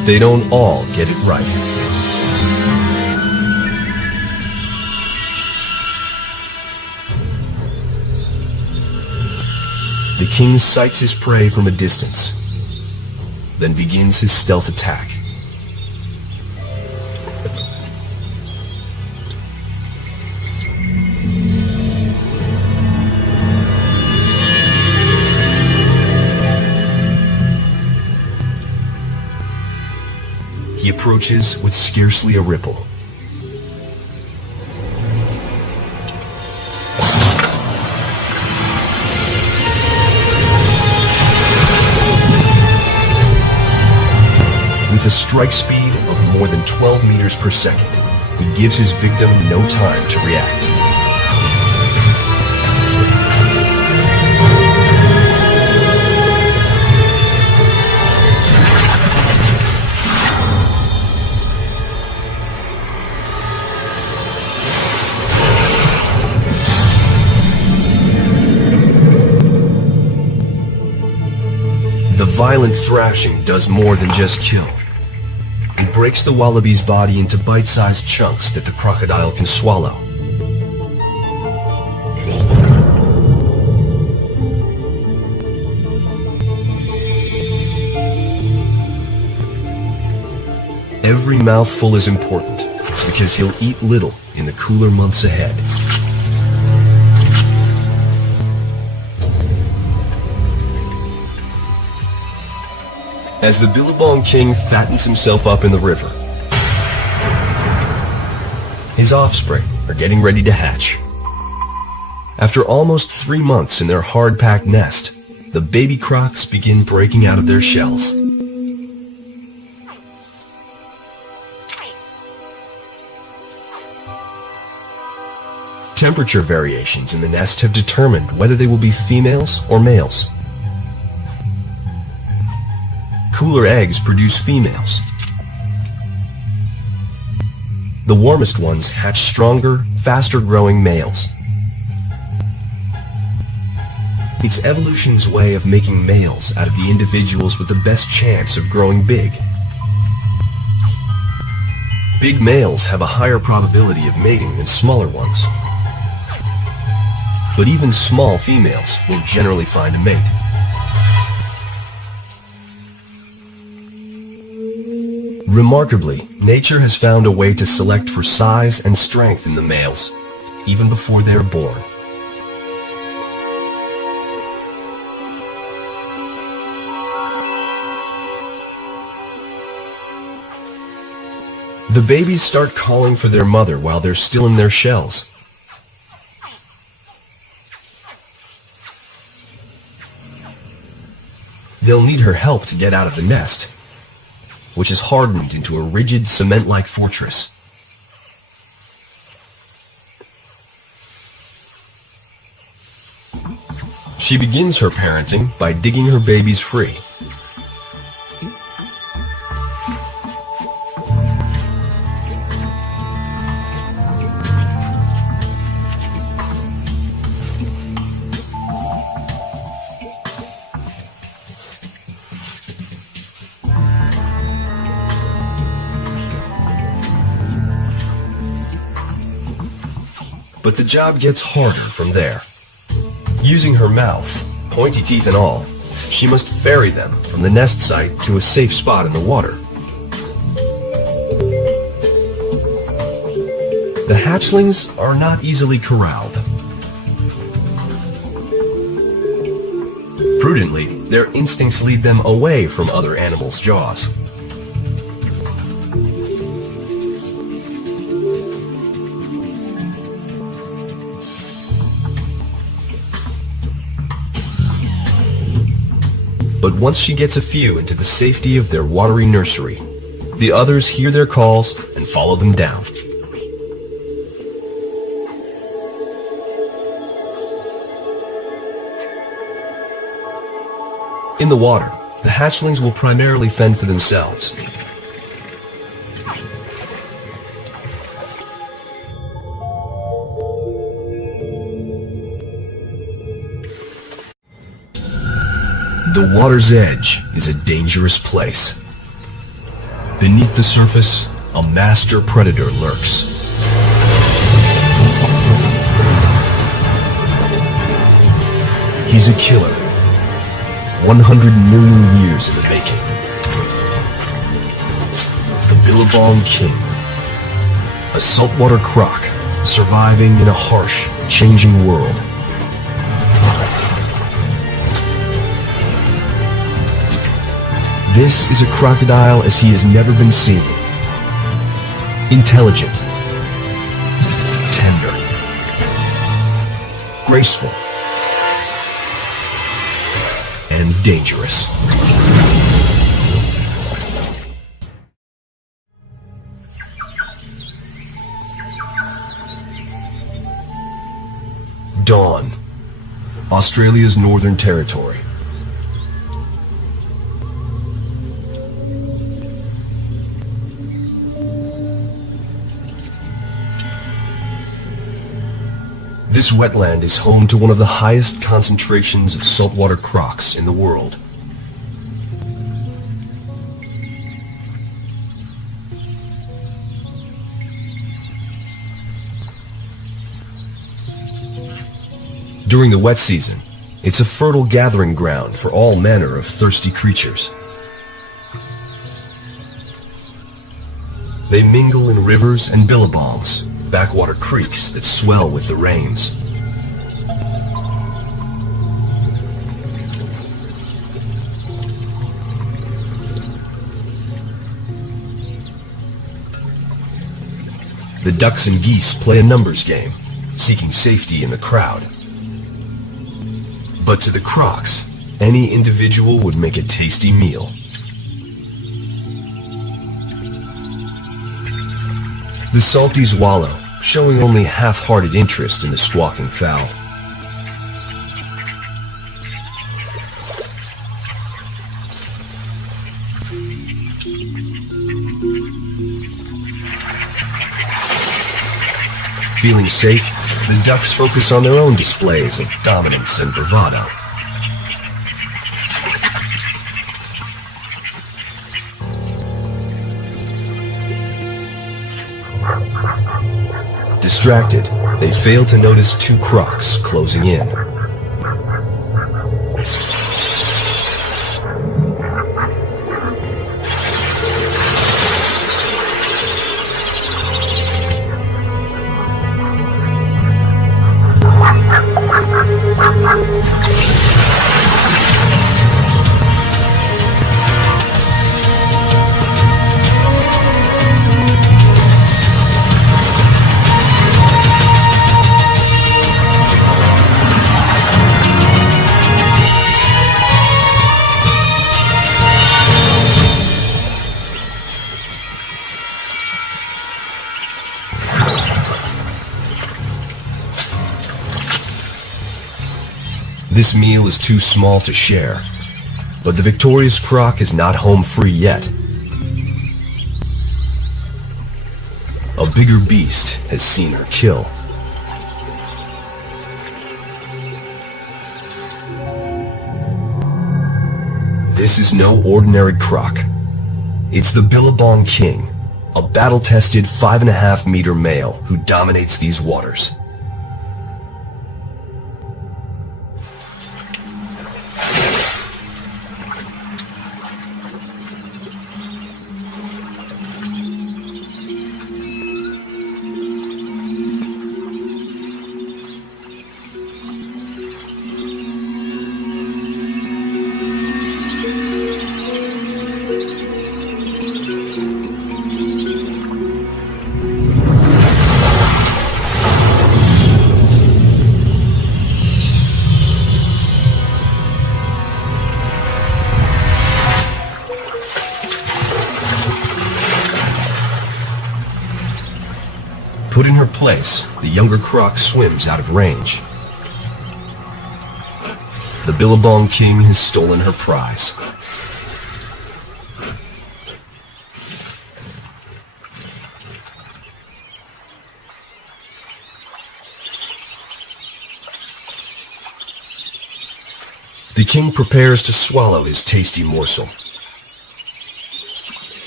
they don't all get it right. The king sights his prey from a distance, then begins his stealth attack. He approaches with scarcely a ripple. With a strike speed of more than 12 meters per second, he gives his victim no time to react. The violent thrashing does more than just kill. It breaks the wallaby's body into bite-sized chunks that the crocodile can swallow. Every mouthful is important because he'll eat little in the cooler months ahead. As the Billabong king fattens himself up in the river, his offspring are getting ready to hatch. After almost 3 months in their hard-packed nest, the baby crocs begin breaking out of their shells. Temperature variations in the nest have determined whether they will be females or males. Cooler eggs produce females. The warmest ones hatch stronger, faster-growing males. It's evolution's way of making males out of the individuals with the best chance of growing big. Big males have a higher probability of mating than smaller ones. But even small females will generally find a mate. Remarkably, nature has found a way to select for size and strength in the males, even before they are born. The babies start calling for their mother while they're still in their shells. They'll need her help to get out of the nest, which is hardened into a rigid cement-like fortress. She begins her parenting by digging her babies free. But the job gets harder from there. Using her mouth, pointy teeth and all, she must ferry them from the nest site to a safe spot in the water. The hatchlings are not easily corralled. Prudently, their instincts lead them away from other animals' jaws. But once she gets a few into the safety of their watery nursery, the others hear their calls and follow them down. In the water, the hatchlings will primarily fend for themselves. The water's edge is a dangerous place. Beneath the surface, a master predator lurks. He's a killer. 100 million years in the making. The Billabong King. A saltwater croc surviving in a harsh, changing world. This is a crocodile as he has never been seen. Intelligent, tender, graceful, and dangerous. Dawn, Australia's Northern Territory. This wetland is home to one of the highest concentrations of saltwater crocs in the world. During the wet season, it's a fertile gathering ground for all manner of thirsty creatures. They mingle in rivers and billabongs, backwater creeks that swell with the rains. The ducks and geese play a numbers game, seeking safety in the crowd. But to the crocs, any individual would make a tasty meal. The salties wallow, showing only half-hearted interest in the squawking fowl. Feeling safe, the ducks focus on their own displays of dominance and bravado. Distracted, they fail to notice two crocs closing in. This meal is too small to share, but the victorious croc is not home free yet. A bigger beast has seen her kill. This is no ordinary croc. It's the Billabong King, a battle-tested 5.5-meter male who dominates these waters. Put in her place, the younger croc swims out of range. The Billabong King has stolen her prize. The king prepares to swallow his tasty morsel.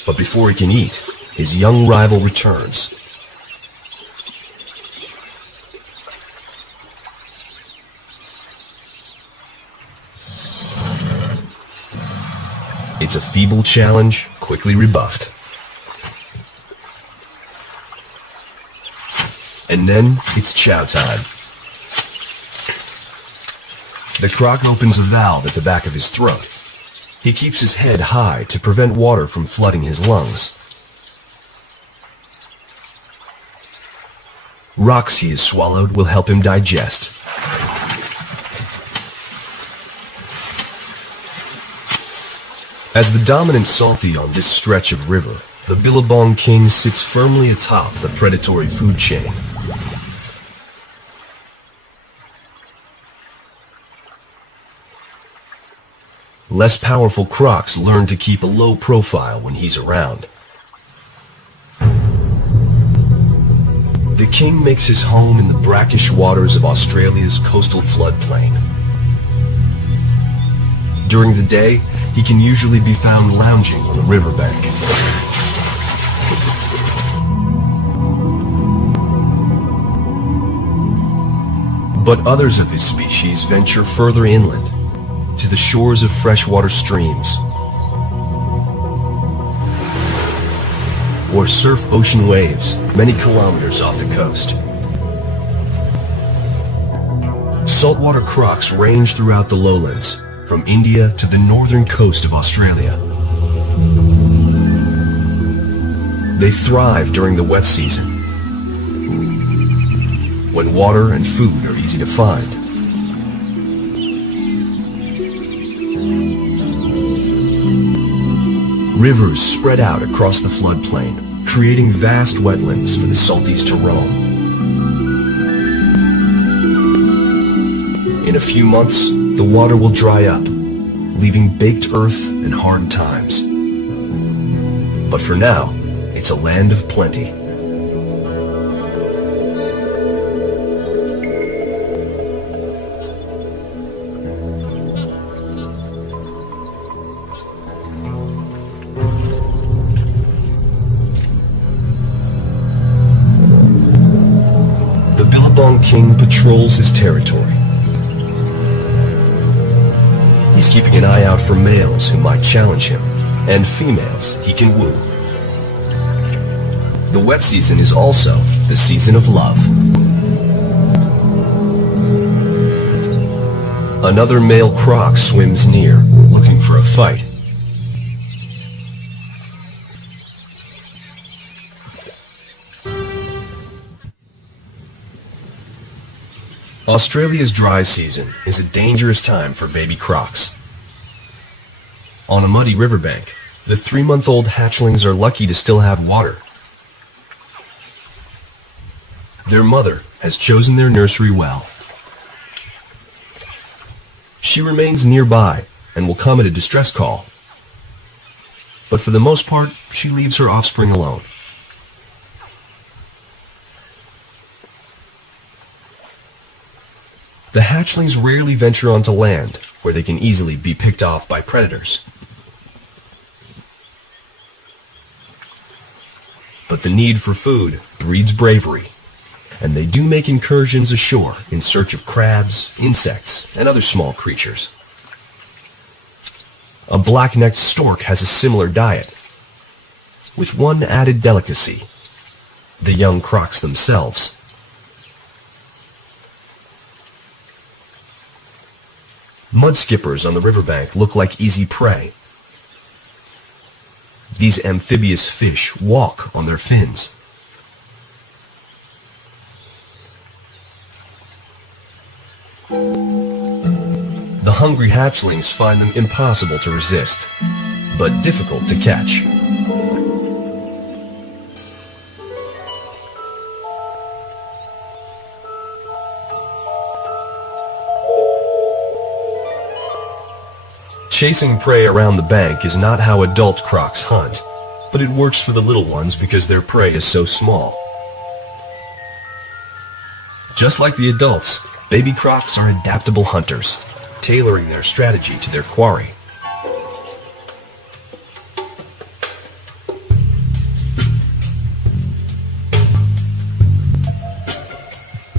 But before he can eat, his young rival returns. It's a feeble challenge, quickly rebuffed. And then it's chow time. The croc opens a valve at the back of his throat. He keeps his head high to prevent water from flooding his lungs. Rocks he has swallowed will help him digest. As the dominant salty on this stretch of river, the Billabong king sits firmly atop the predatory food chain. Less powerful crocs learn to keep a low profile when he's around. The king makes his home in the brackish waters of Australia's coastal floodplain. During the day, he can usually be found lounging on the riverbank. But others of his species venture further inland, to the shores of freshwater streams, or surf ocean waves many kilometers off the coast. Saltwater crocs range throughout the lowlands, from India to the northern coast of Australia. They thrive during the wet season, when water and food are easy to find. Rivers spread out across the floodplain, creating vast wetlands for the salties to roam. In a few months, the water will dry up, leaving baked earth and hard times. But for now, it's a land of plenty. The Billabong king patrols his territory. He's keeping an eye out for males who might challenge him, and females he can woo. The wet season is also the season of love. Another male croc swims near, looking for a fight. Australia's dry season is a dangerous time for baby crocs. On a muddy riverbank, the 3-month-old hatchlings are lucky to still have water. Their mother has chosen their nursery well. She remains nearby and will come at a distress call. But for the most part, she leaves her offspring alone. The hatchlings rarely venture onto land, where they can easily be picked off by predators. But the need for food breeds bravery, and they do make incursions ashore in search of crabs, insects, and other small creatures. A black-necked stork has a similar diet, with one added delicacy: the young crocs themselves. Mudskippers on the riverbank look like easy prey. These amphibious fish walk on their fins. The hungry hatchlings find them impossible to resist, but difficult to catch. Chasing prey around the bank is not how adult crocs hunt, but it works for the little ones because their prey is so small. Just like the adults, baby crocs are adaptable hunters, tailoring their strategy to their quarry.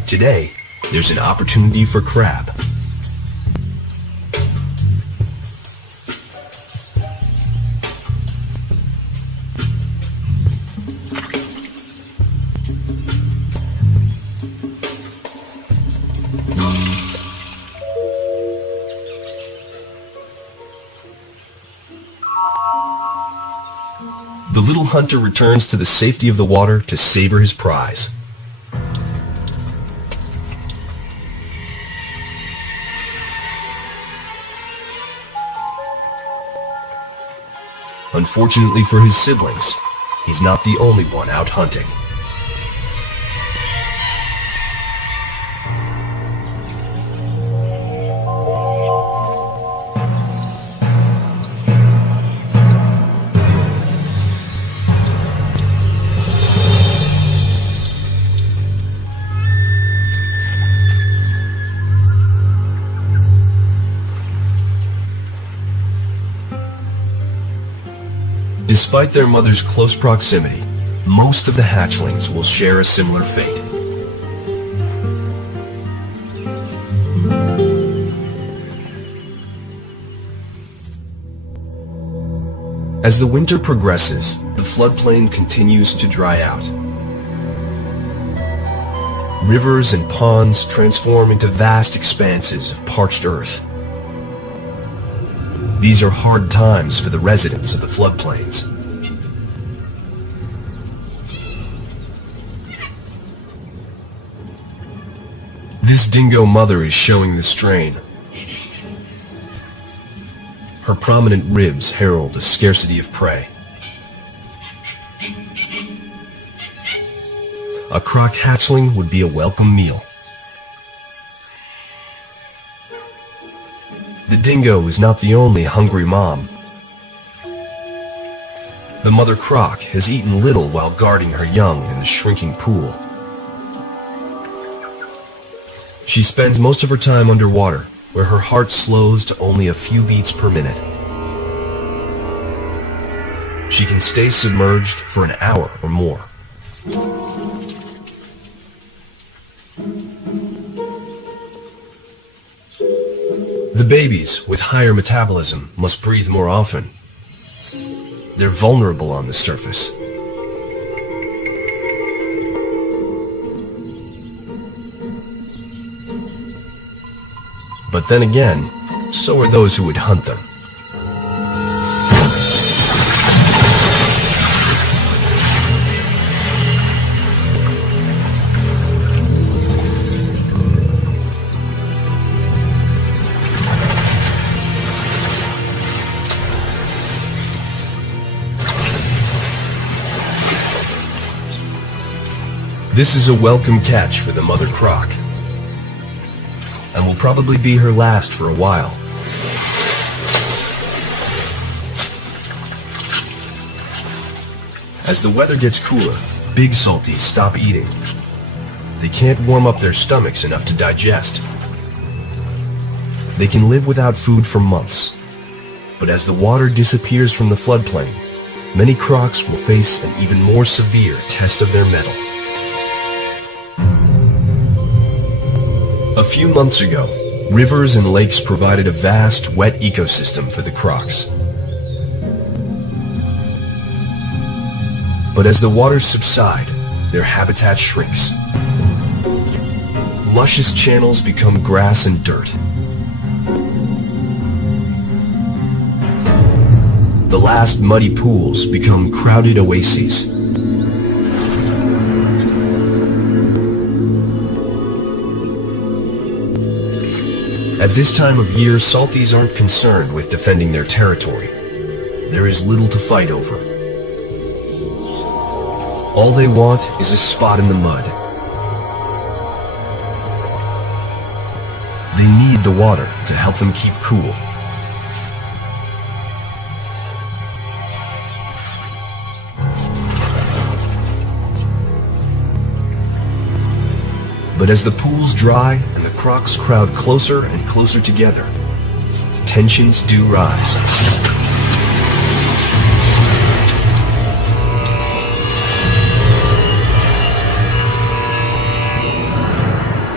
Today, there's an opportunity for crab. The little hunter returns to the safety of the water to savor his prize. Unfortunately for his siblings, he's not the only one out hunting. Despite their mother's close proximity, most of the hatchlings will share a similar fate. As the winter progresses, the floodplain continues to dry out. Rivers and ponds transform into vast expanses of parched earth. These are hard times for the residents of the floodplains. This dingo mother is showing the strain. Her prominent ribs herald a scarcity of prey. A croc hatchling would be a welcome meal. The dingo is not the only hungry mom. The mother croc has eaten little while guarding her young in the shrinking pool. She spends most of her time underwater, where her heart slows to only a few beats per minute. She can stay submerged for an hour or more. The babies with higher metabolism must breathe more often. They're vulnerable on the surface. But then again, so are those who would hunt them. This is a welcome catch for the mother croc, and will probably be her last for a while. As the weather gets cooler, big salties stop eating. They can't warm up their stomachs enough to digest. They can live without food for months, but as the water disappears from the floodplain, many crocs will face an even more severe test of their mettle. A few months ago, rivers and lakes provided a vast, wet ecosystem for the crocs. But as the waters subside, their habitat shrinks. Luscious channels become grass and dirt. The last muddy pools become crowded oases. At this time of year, salties aren't concerned with defending their territory. There is little to fight over. All they want is a spot in the mud. They need the water to help them keep cool. But as the pools dry and the crocs crowd closer and closer together, tensions do rise.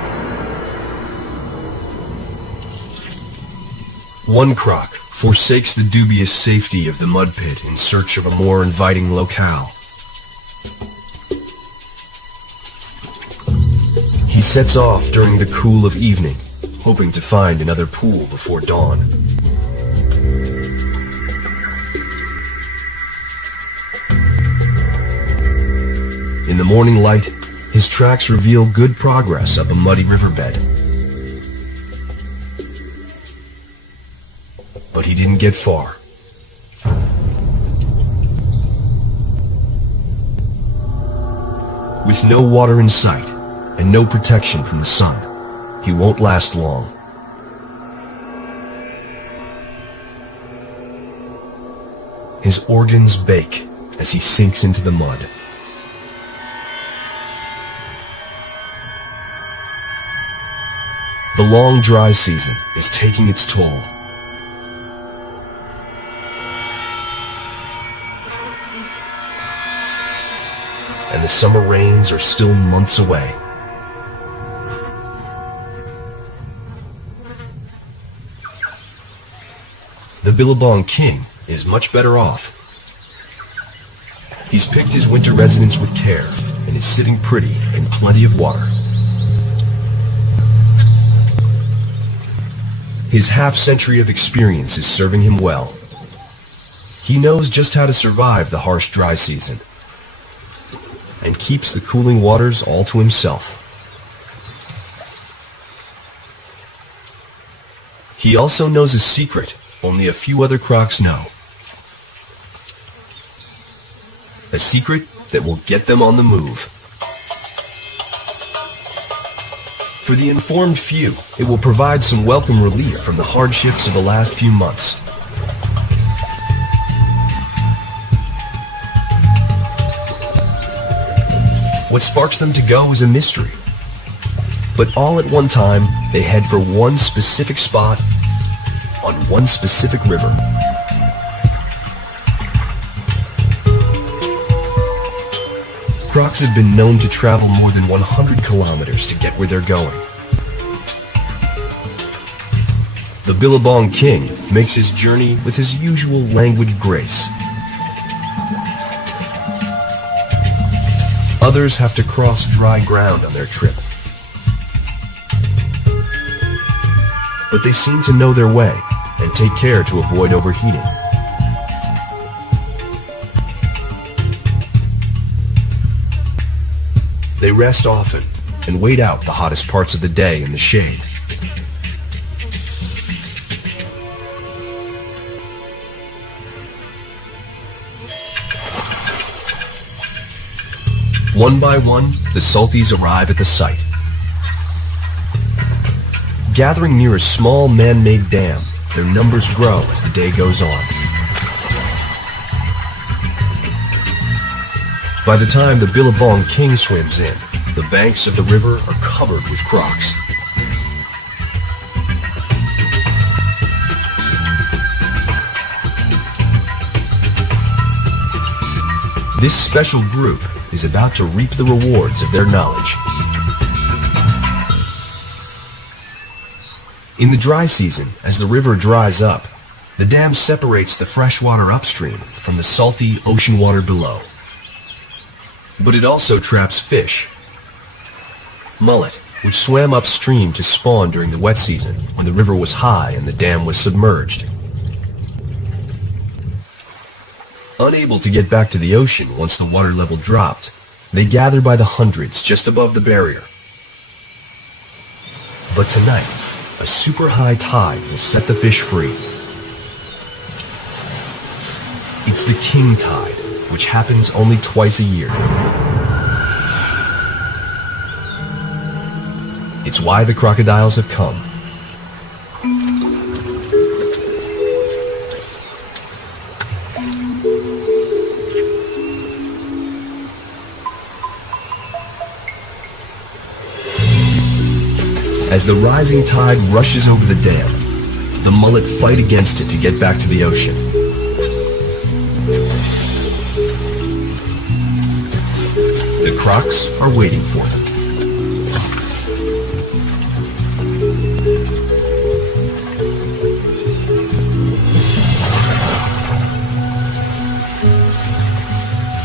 One croc forsakes the dubious safety of the mud pit in search of a more inviting locale. He sets off during the cool of evening, hoping to find another pool before dawn. In the morning light, his tracks reveal good progress up a muddy riverbed. But he didn't get far. With no water in sight and no protection from the sun, he won't last long. His organs bake as he sinks into the mud. The long dry season is taking its toll. And the summer rains are still months away. The Billabong King is much better off. He's picked his winter residence with care and is sitting pretty in plenty of water. His half-century of experience is serving him well. He knows just how to survive the harsh dry season and keeps the cooling waters all to himself. He also knows a secret only a few other crocs know. A secret that will get them on the move. For the informed few, it will provide some welcome relief from the hardships of the last few months. What sparks them to go is a mystery. But all at one time, they head for one specific spot on one specific river. Crocs have been known to travel more than 100 kilometers to get where they're going. The Billabong King makes his journey with his usual languid grace. Others have to cross dry ground on their trip. But they seem to know their way and take care to avoid overheating. They rest often and wait out the hottest parts of the day in the shade. One by one, the salties arrive at the site. Gathering near a small man-made dam, their numbers grow as the day goes on. By the time the Billabong King swims in, the banks of the river are covered with crocs. This special group is about to reap the rewards of their knowledge. In the dry season, as the river dries up, the dam separates the fresh water upstream from the salty ocean water below. But it also traps fish. Mullet, which swam upstream to spawn during the wet season when the river was high and the dam was submerged. Unable to get back to the ocean once the water level dropped, they gather by the hundreds just above the barrier. But tonight, a super high tide will set the fish free. It's the king tide, which happens only twice a year. It's why the crocodiles have come. As the rising tide rushes over the dam, the mullet fight against it to get back to the ocean. The crocs are waiting for them.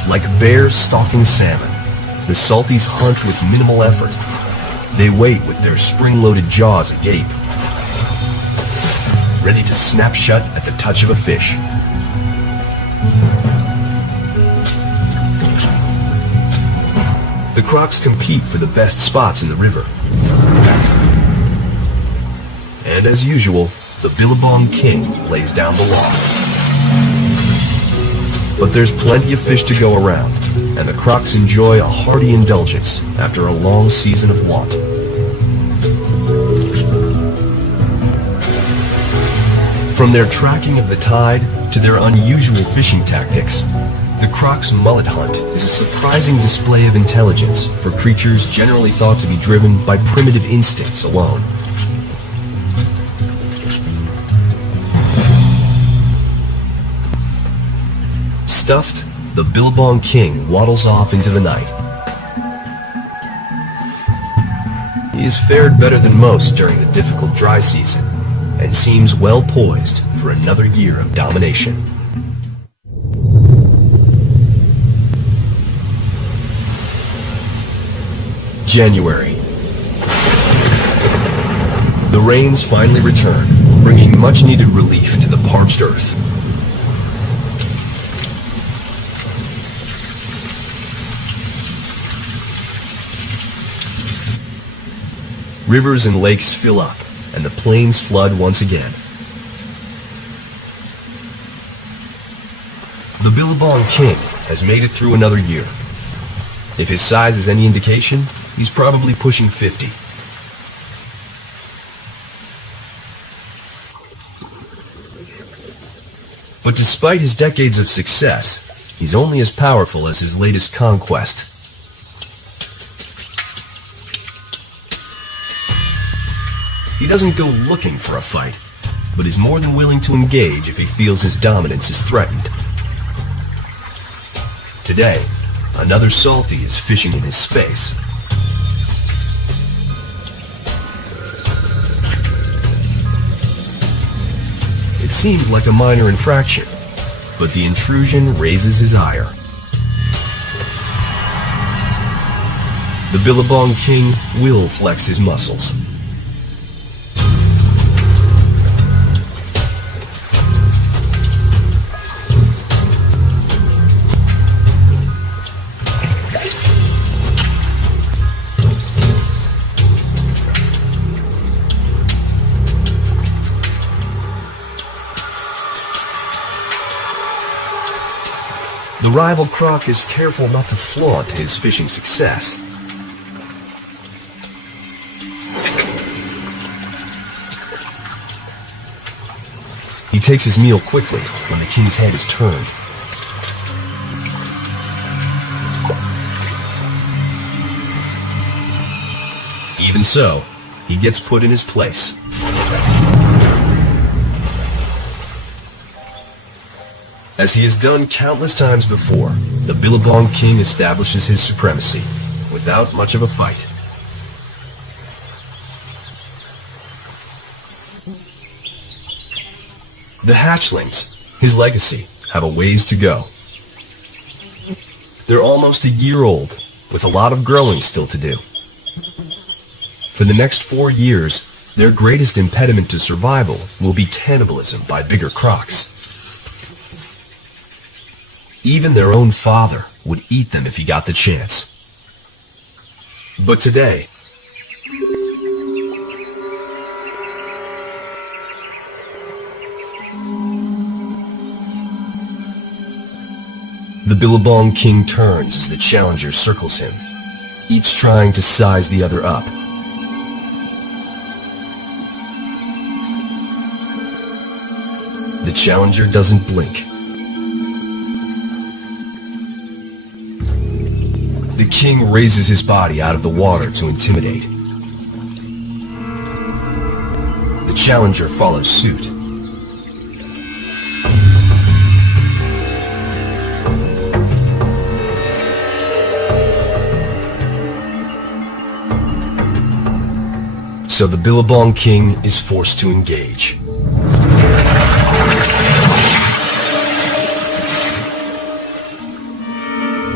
Like bears stalking salmon, the salties hunt with minimal effort. They wait with their spring-loaded jaws agape, ready to snap shut at the touch of a fish. The crocs compete for the best spots in the river. And as usual, the Billabong king lays down the law. But there's plenty of fish to go around, and the crocs enjoy a hearty indulgence after a long season of want. From their tracking of the tide to their unusual fishing tactics, the croc's mullet hunt is a surprising display of intelligence for creatures generally thought to be driven by primitive instincts alone. Stuffed, the Billabong king waddles off into the night. He has fared better than most during the difficult dry season, and seems well poised for another year of domination. January. The rains finally return, bringing much-needed relief to the parched earth. Rivers and lakes fill up, and the plains flood once again. The Billabong king has made it through another year. If his size is any indication, he's probably pushing 50. But despite his decades of success, he's only as powerful as his latest conquest. He doesn't go looking for a fight, but is more than willing to engage if he feels his dominance is threatened. Today, another salty is fishing in his space. It seems like a minor infraction, but the intrusion raises his ire. The Billabong king will flex his muscles. The rival croc is careful not to flaunt his fishing success. He takes his meal quickly when the king's head is turned. Even so, he gets put in his place. As he has done countless times before, the Billabong king establishes his supremacy, without much of a fight. The hatchlings, his legacy, have a ways to go. They're almost a year old, with a lot of growing still to do. For the next 4 years, their greatest impediment to survival will be cannibalism by bigger crocs. Even their own father would eat them if he got the chance. But today, the Billabong king turns as the challenger circles him, each trying to size the other up. The challenger doesn't blink. The king raises his body out of the water to intimidate. The challenger follows suit. So the Billabong king is forced to engage.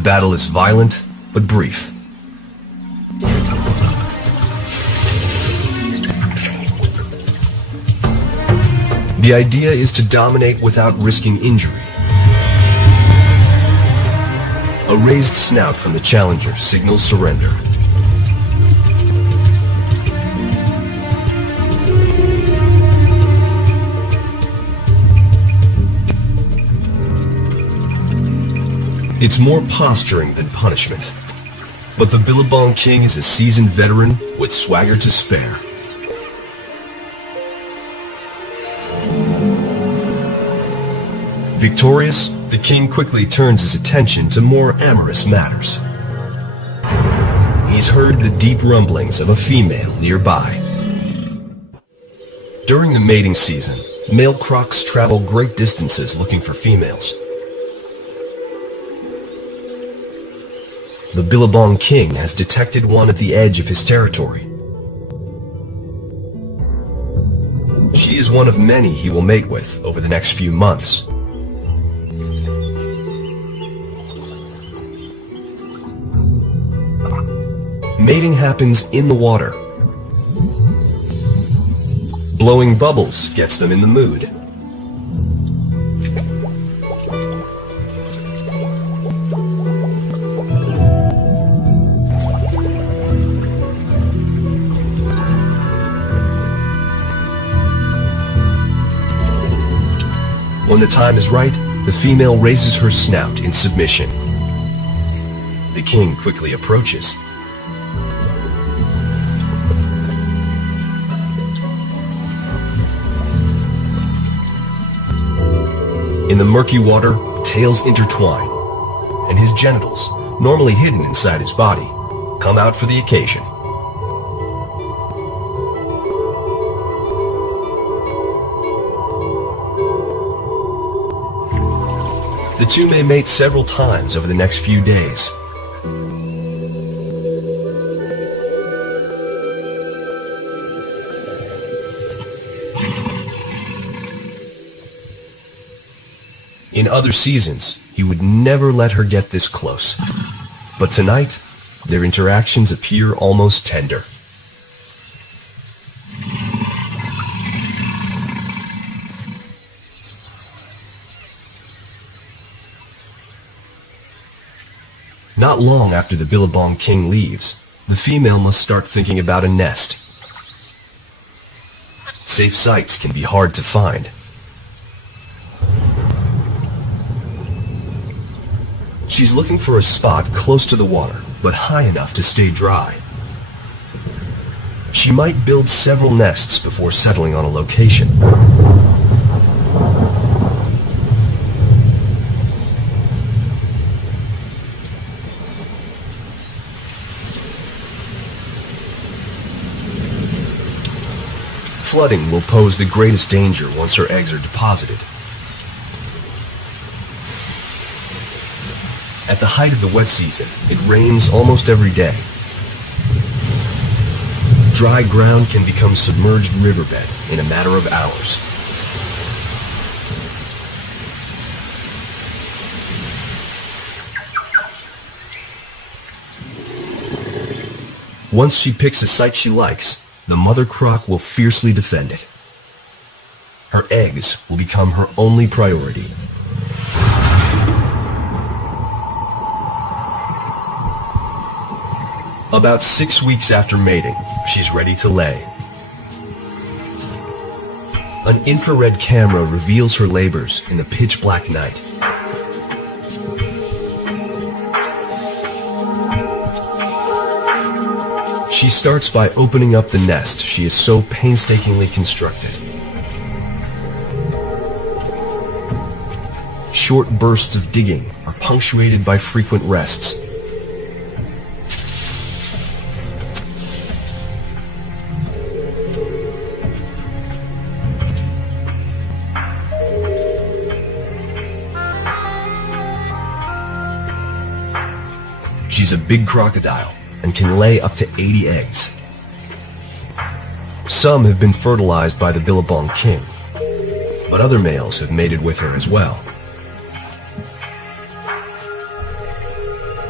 battle is violent, but brief. The idea is to dominate without risking injury. A raised snout from the challenger signals surrender. It's more posturing than punishment. But the Billabong King is a seasoned veteran with swagger to spare. Victorious, the king quickly turns his attention to more amorous matters. He's heard the deep rumblings of a female nearby. During the mating season, male crocs travel great distances looking for females. The Billabong King has detected one at the edge of his territory. She is one of many he will mate with over the next few months. Mating happens in the water. Blowing bubbles gets them in the mood. When the time is right, the female raises her snout in submission. The king quickly approaches. In the murky water, tails intertwine, and his genitals, normally hidden inside his body, come out for the occasion. The two may mate several times over the next few days. In other seasons, he would never let her get this close. But tonight, their interactions appear almost tender. Not long after the Billabong King leaves, the female must start thinking about a nest. Safe sites can be hard to find. She's looking for a spot close to the water, but high enough to stay dry. She might build several nests before settling on a location. Flooding will pose the greatest danger once her eggs are deposited. At the height of the wet season, it rains almost every day. Dry ground can become submerged riverbed in a matter of hours. Once she picks a site she likes, the mother croc will fiercely defend it. Her eggs will become her only priority. About 6 weeks after mating, she's ready to lay. An infrared camera reveals her labors in the pitch-black night. She starts by opening up the nest she has so painstakingly constructed. Short bursts of digging are punctuated by frequent rests. She's a big crocodile and can lay up to 80 eggs. Some have been fertilized by the Billabong King, but other males have mated with her as well.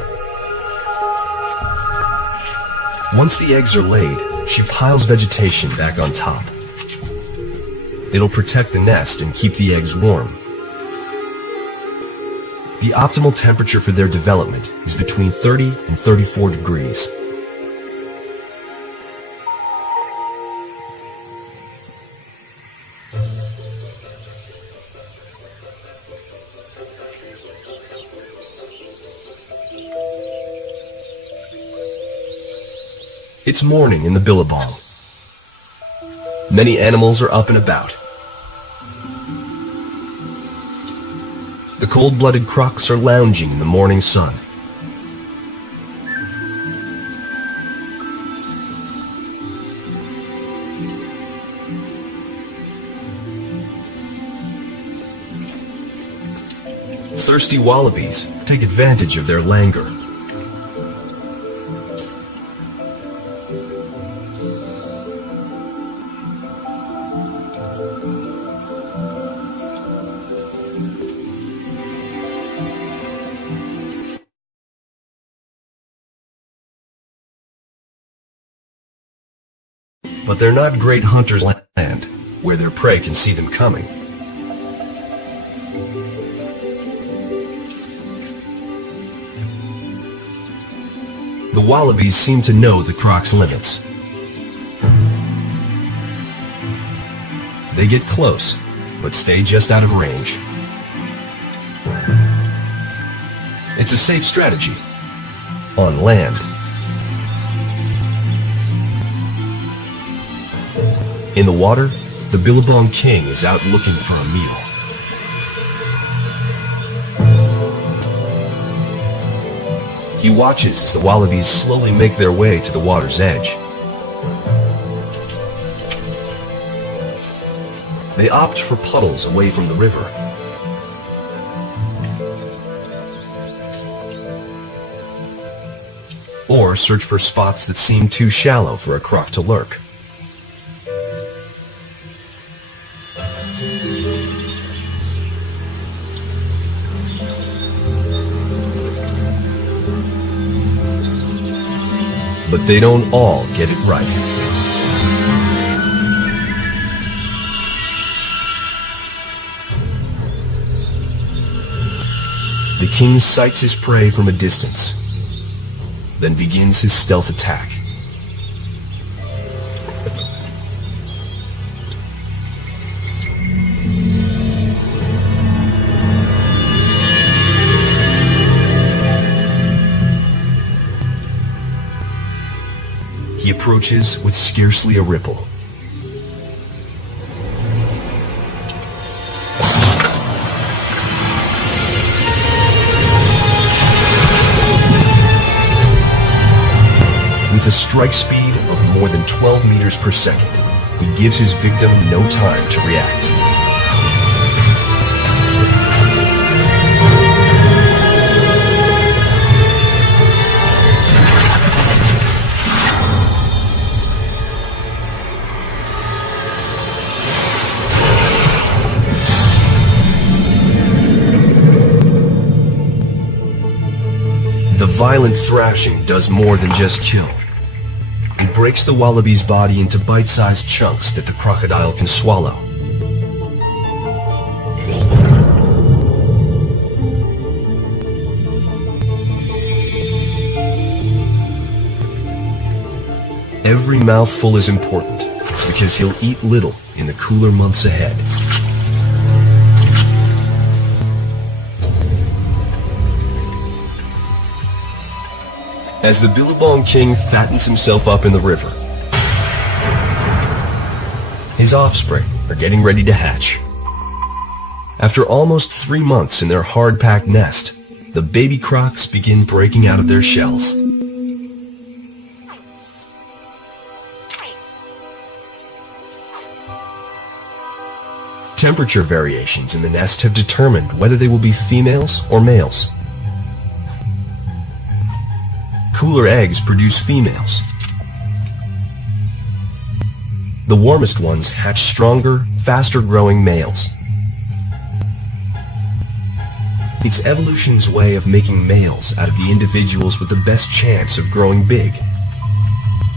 Once the eggs are laid, she piles vegetation back on top. It'll protect the nest and keep the eggs warm. The optimal temperature for their development is between 30 and 34 degrees. It's morning in the Billabong. Many animals are up and about. The cold-blooded crocs are lounging in the morning sun. Thirsty wallabies take advantage of their languor. But they're not great hunters on land, where their prey can see them coming. The wallabies seem to know the croc's limits. They get close, but stay just out of range. It's a safe strategy on land. In the water, the Billabong king is out looking for a meal. He watches as the wallabies slowly make their way to the water's edge. They opt for puddles away from the river. Or search for spots that seem too shallow for a croc to lurk. But they don't all get it right. The king sights his prey from a distance, then begins his stealth attack. He approaches with scarcely a ripple. With a strike speed of more than 12 meters per second, he gives his victim no time to react. The violent thrashing does more than just kill. It breaks the wallaby's body into bite-sized chunks that the crocodile can swallow. Every mouthful is important because he'll eat little in the cooler months ahead. As the Billabong king fattens himself up in the river, his offspring are getting ready to hatch. After almost 3 months in their hard-packed nest, the baby crocs begin breaking out of their shells. Temperature variations in the nest have determined whether they will be females or males. Cooler eggs produce females. The warmest ones hatch stronger, faster-growing males. It's evolution's way of making males out of the individuals with the best chance of growing big.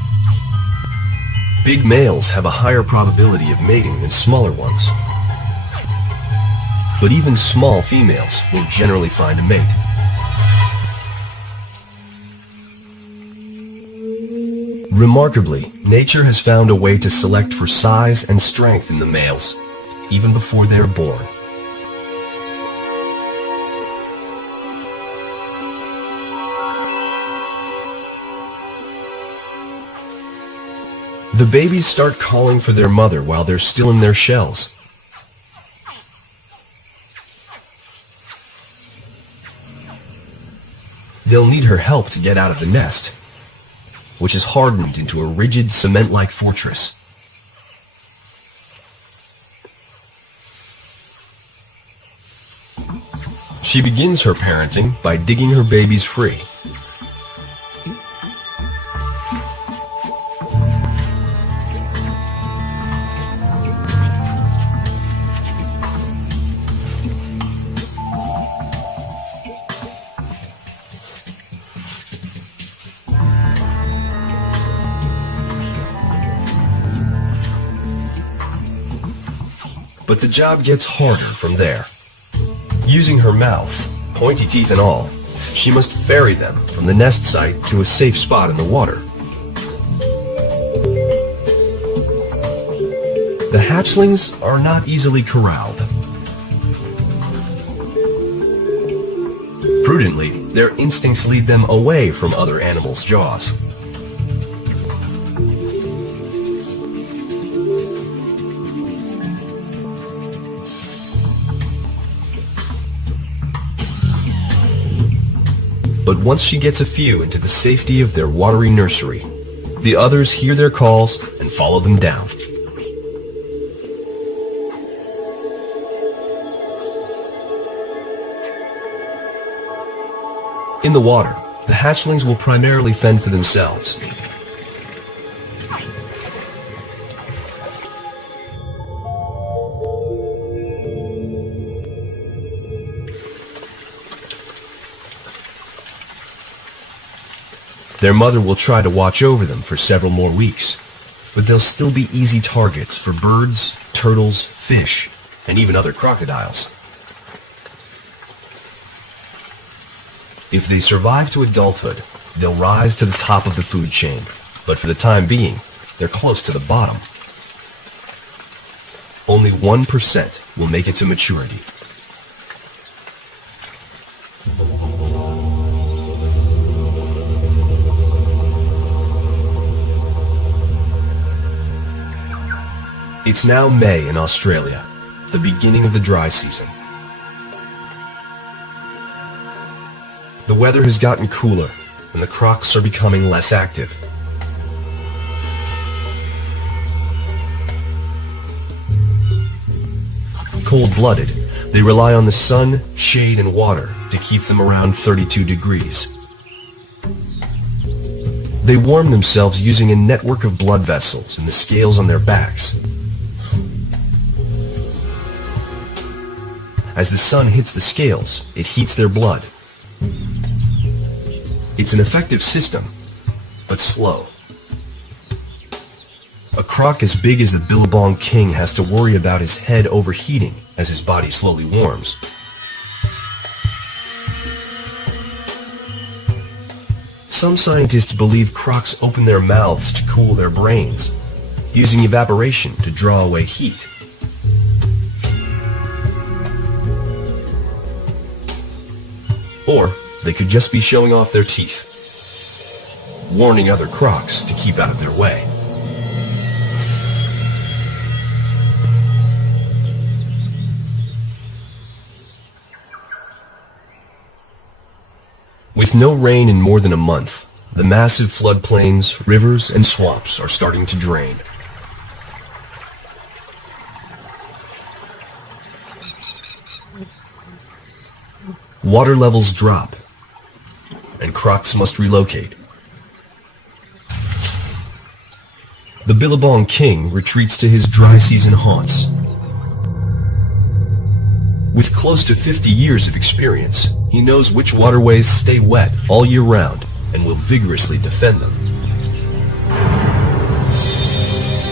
Big males have a higher probability of mating than smaller ones. But even small females will generally find a mate. Remarkably, nature has found a way to select for size and strength in the males, even before they are born. The babies start calling for their mother while they're still in their shells. They'll need her help to get out of the nest, which is hardened into a rigid cement-like fortress. She begins her parenting by digging her babies free. But the job gets harder from there. Using her mouth, pointy teeth and all, she must ferry them from the nest site to a safe spot in the water. The hatchlings are not easily corralled. Prudently, their instincts lead them away from other animals' jaws. But once she gets a few into the safety of their watery nursery, the others hear their calls and follow them down. In the water, the hatchlings will primarily fend for themselves. Their mother will try to watch over them for several more weeks, but they'll still be easy targets for birds, turtles, fish, and even other crocodiles. If they survive to adulthood, they'll rise to the top of the food chain, but for the time being, they're close to the bottom. Only 1% will make it to maturity. It's now May in Australia, the beginning of the dry season. The weather has gotten cooler, and the crocs are becoming less active. Cold-blooded, they rely on the sun, shade, and water to keep them around 32 degrees. They warm themselves using a network of blood vessels in the scales on their backs. As the sun hits the scales, it heats their blood. It's an effective system, but slow. A croc as big as the Billabong king has to worry about his head overheating as his body slowly warms. Some scientists believe crocs open their mouths to cool their brains, using evaporation to draw away heat. Or they could just be showing off their teeth, warning other crocs to keep out of their way. With no rain in more than a month, the massive floodplains, rivers, and swamps are starting to drain. Water levels drop, and crocs must relocate. The Billabong king retreats to his dry season haunts. With close to 50 years of experience, he knows which waterways stay wet all year round and will vigorously defend them.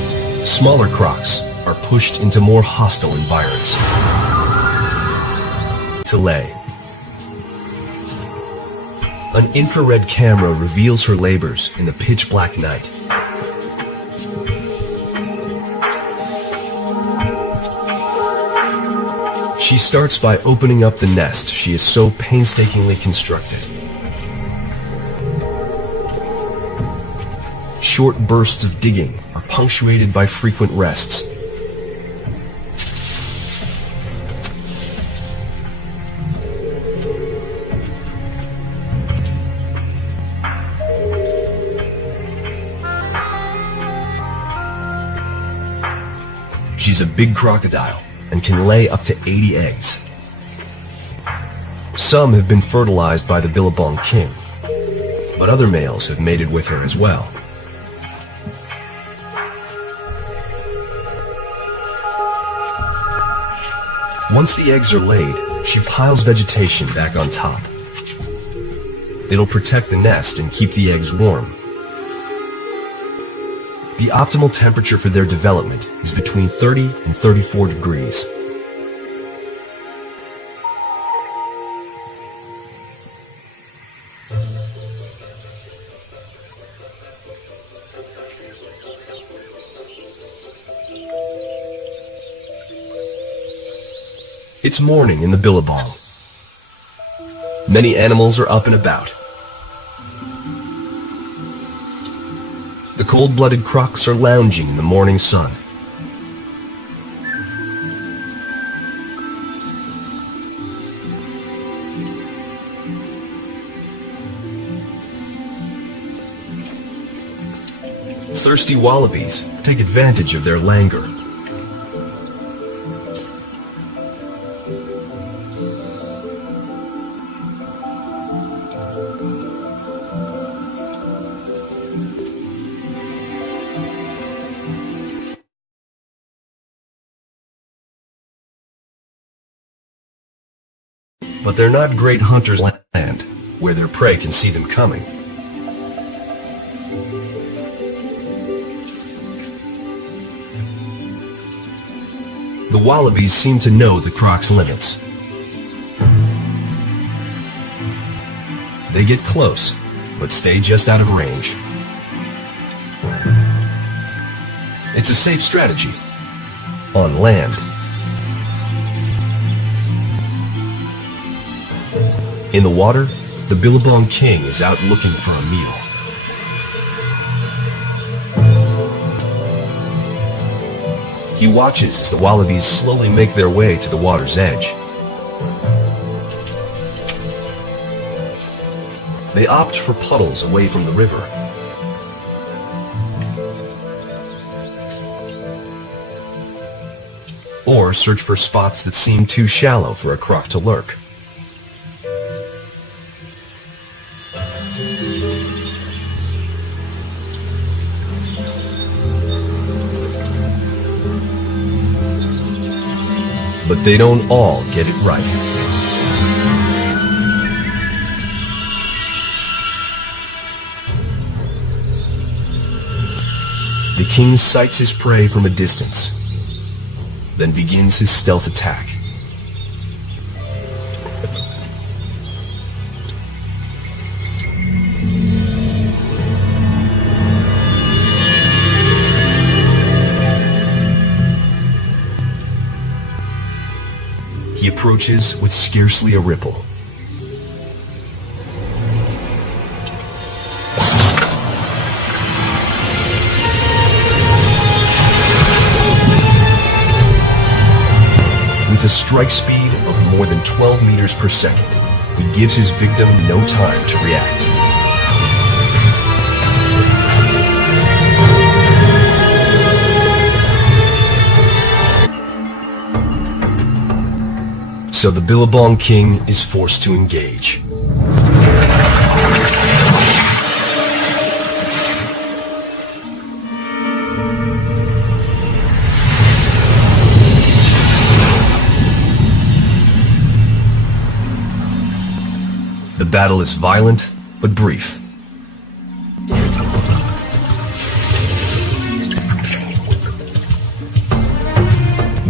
Smaller crocs are pushed into more hostile environs to lay. An infrared camera reveals her labors in the pitch-black night. She starts by opening up the nest she has so painstakingly constructed. Short bursts of digging are punctuated by frequent rests. She's a big crocodile and can lay up to 80 eggs. Some have been fertilized by the Billabong king, but other males have mated with her as well. Once the eggs are laid, she piles vegetation back on top. It'll protect the nest and keep the eggs warm. The optimal temperature for their development is between 30 and 34 degrees. It's morning in the Billabong. Many animals are up and about. The cold-blooded crocs are lounging in the morning sun. Thirsty wallabies take advantage of their languor. But they're not great hunters on land, where their prey can see them coming. The wallabies seem to know the croc's limits. They get close, but stay just out of range. It's a safe strategy on land. In the water, the Billabong king is out looking for a meal. He watches as the wallabies slowly make their way to the water's edge. They opt for puddles away from the river. Or search for spots that seem too shallow for a croc to lurk. But they don't all get it right. The king sights his prey from a distance, then begins his stealth attack. He approaches with scarcely a ripple. With a strike speed of more than 12 meters per second, he gives his victim no time to react. So the Billabong king is forced to engage. The battle is violent but brief.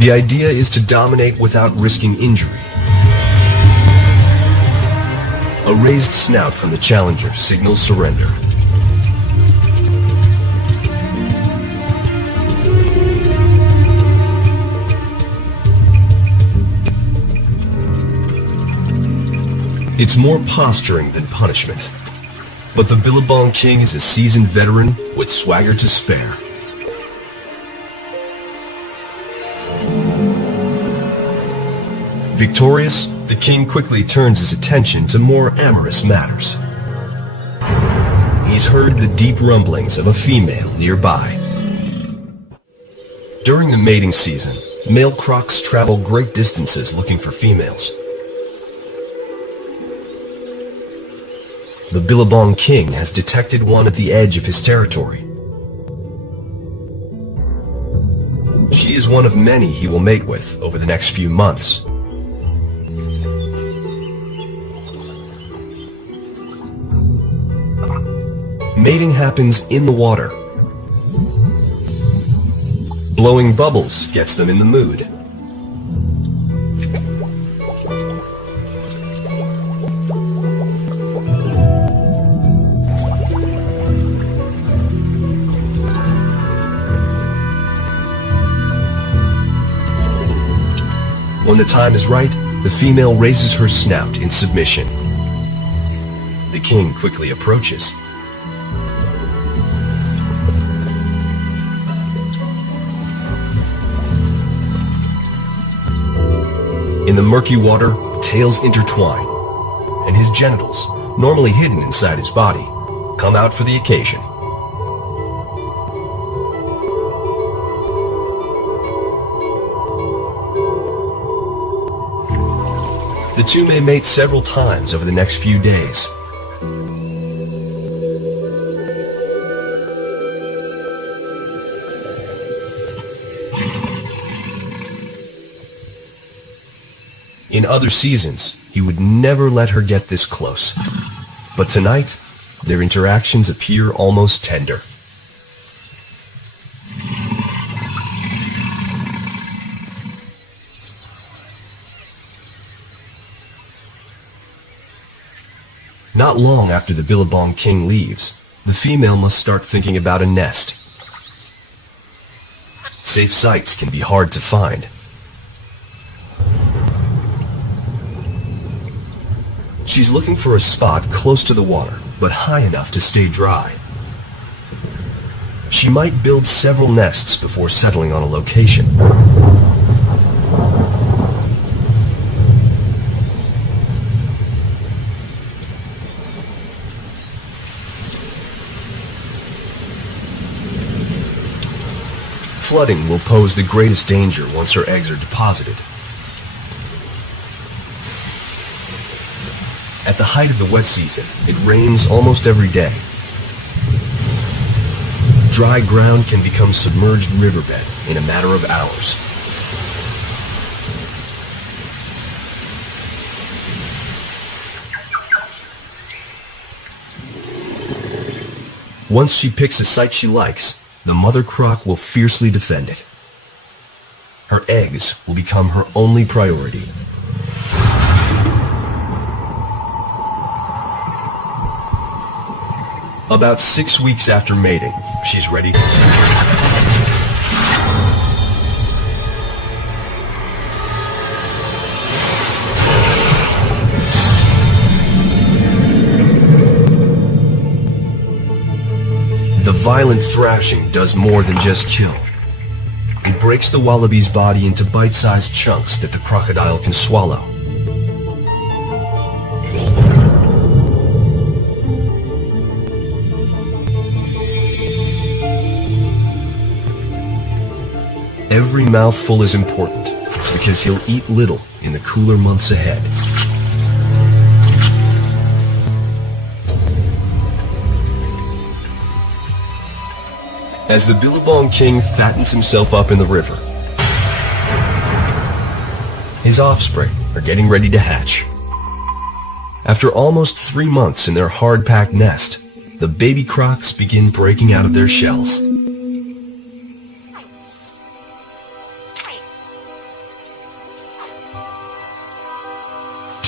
The idea is to dominate without risking injury. A raised snout from the challenger signals surrender. It's more posturing than punishment. But the Billabong King is a seasoned veteran with swagger to spare. Victorious, the king quickly turns his attention to more amorous matters. He's heard the deep rumblings of a female nearby. During the mating season, male crocs travel great distances looking for females. The Billabong King has detected one at the edge of his territory. She is one of many he will mate with over the next few months. Mating happens in the water. Blowing bubbles gets them in the mood. When the time is right, the female raises her snout in submission. The king quickly approaches. In the murky water, tails intertwine, and his genitals, normally hidden inside his body, come out for the occasion. The two may mate several times over the next few days. In other seasons, he would never let her get this close. But tonight, their interactions appear almost tender. Not long after the Billabong King leaves, the female must start thinking about a nest. Safe sites can be hard to find. She's looking for a spot close to the water, but high enough to stay dry. She might build several nests before settling on a location. Flooding will pose the greatest danger once her eggs are deposited. At the height of the wet season, it rains almost every day. Dry ground can become submerged riverbed in a matter of hours. Once she picks a site she likes, the mother croc will fiercely defend it. Her eggs will become her only priority. About 6 weeks after mating, she's ready. The violent thrashing does more than just kill. It breaks the wallaby's body into bite-sized chunks that the crocodile can swallow. Every mouthful is important because he'll eat little in the cooler months ahead. As the Billabong King fattens himself up in the river, his offspring are getting ready to hatch. After almost 3 months in their hard-packed nest, the baby crocs begin breaking out of their shells.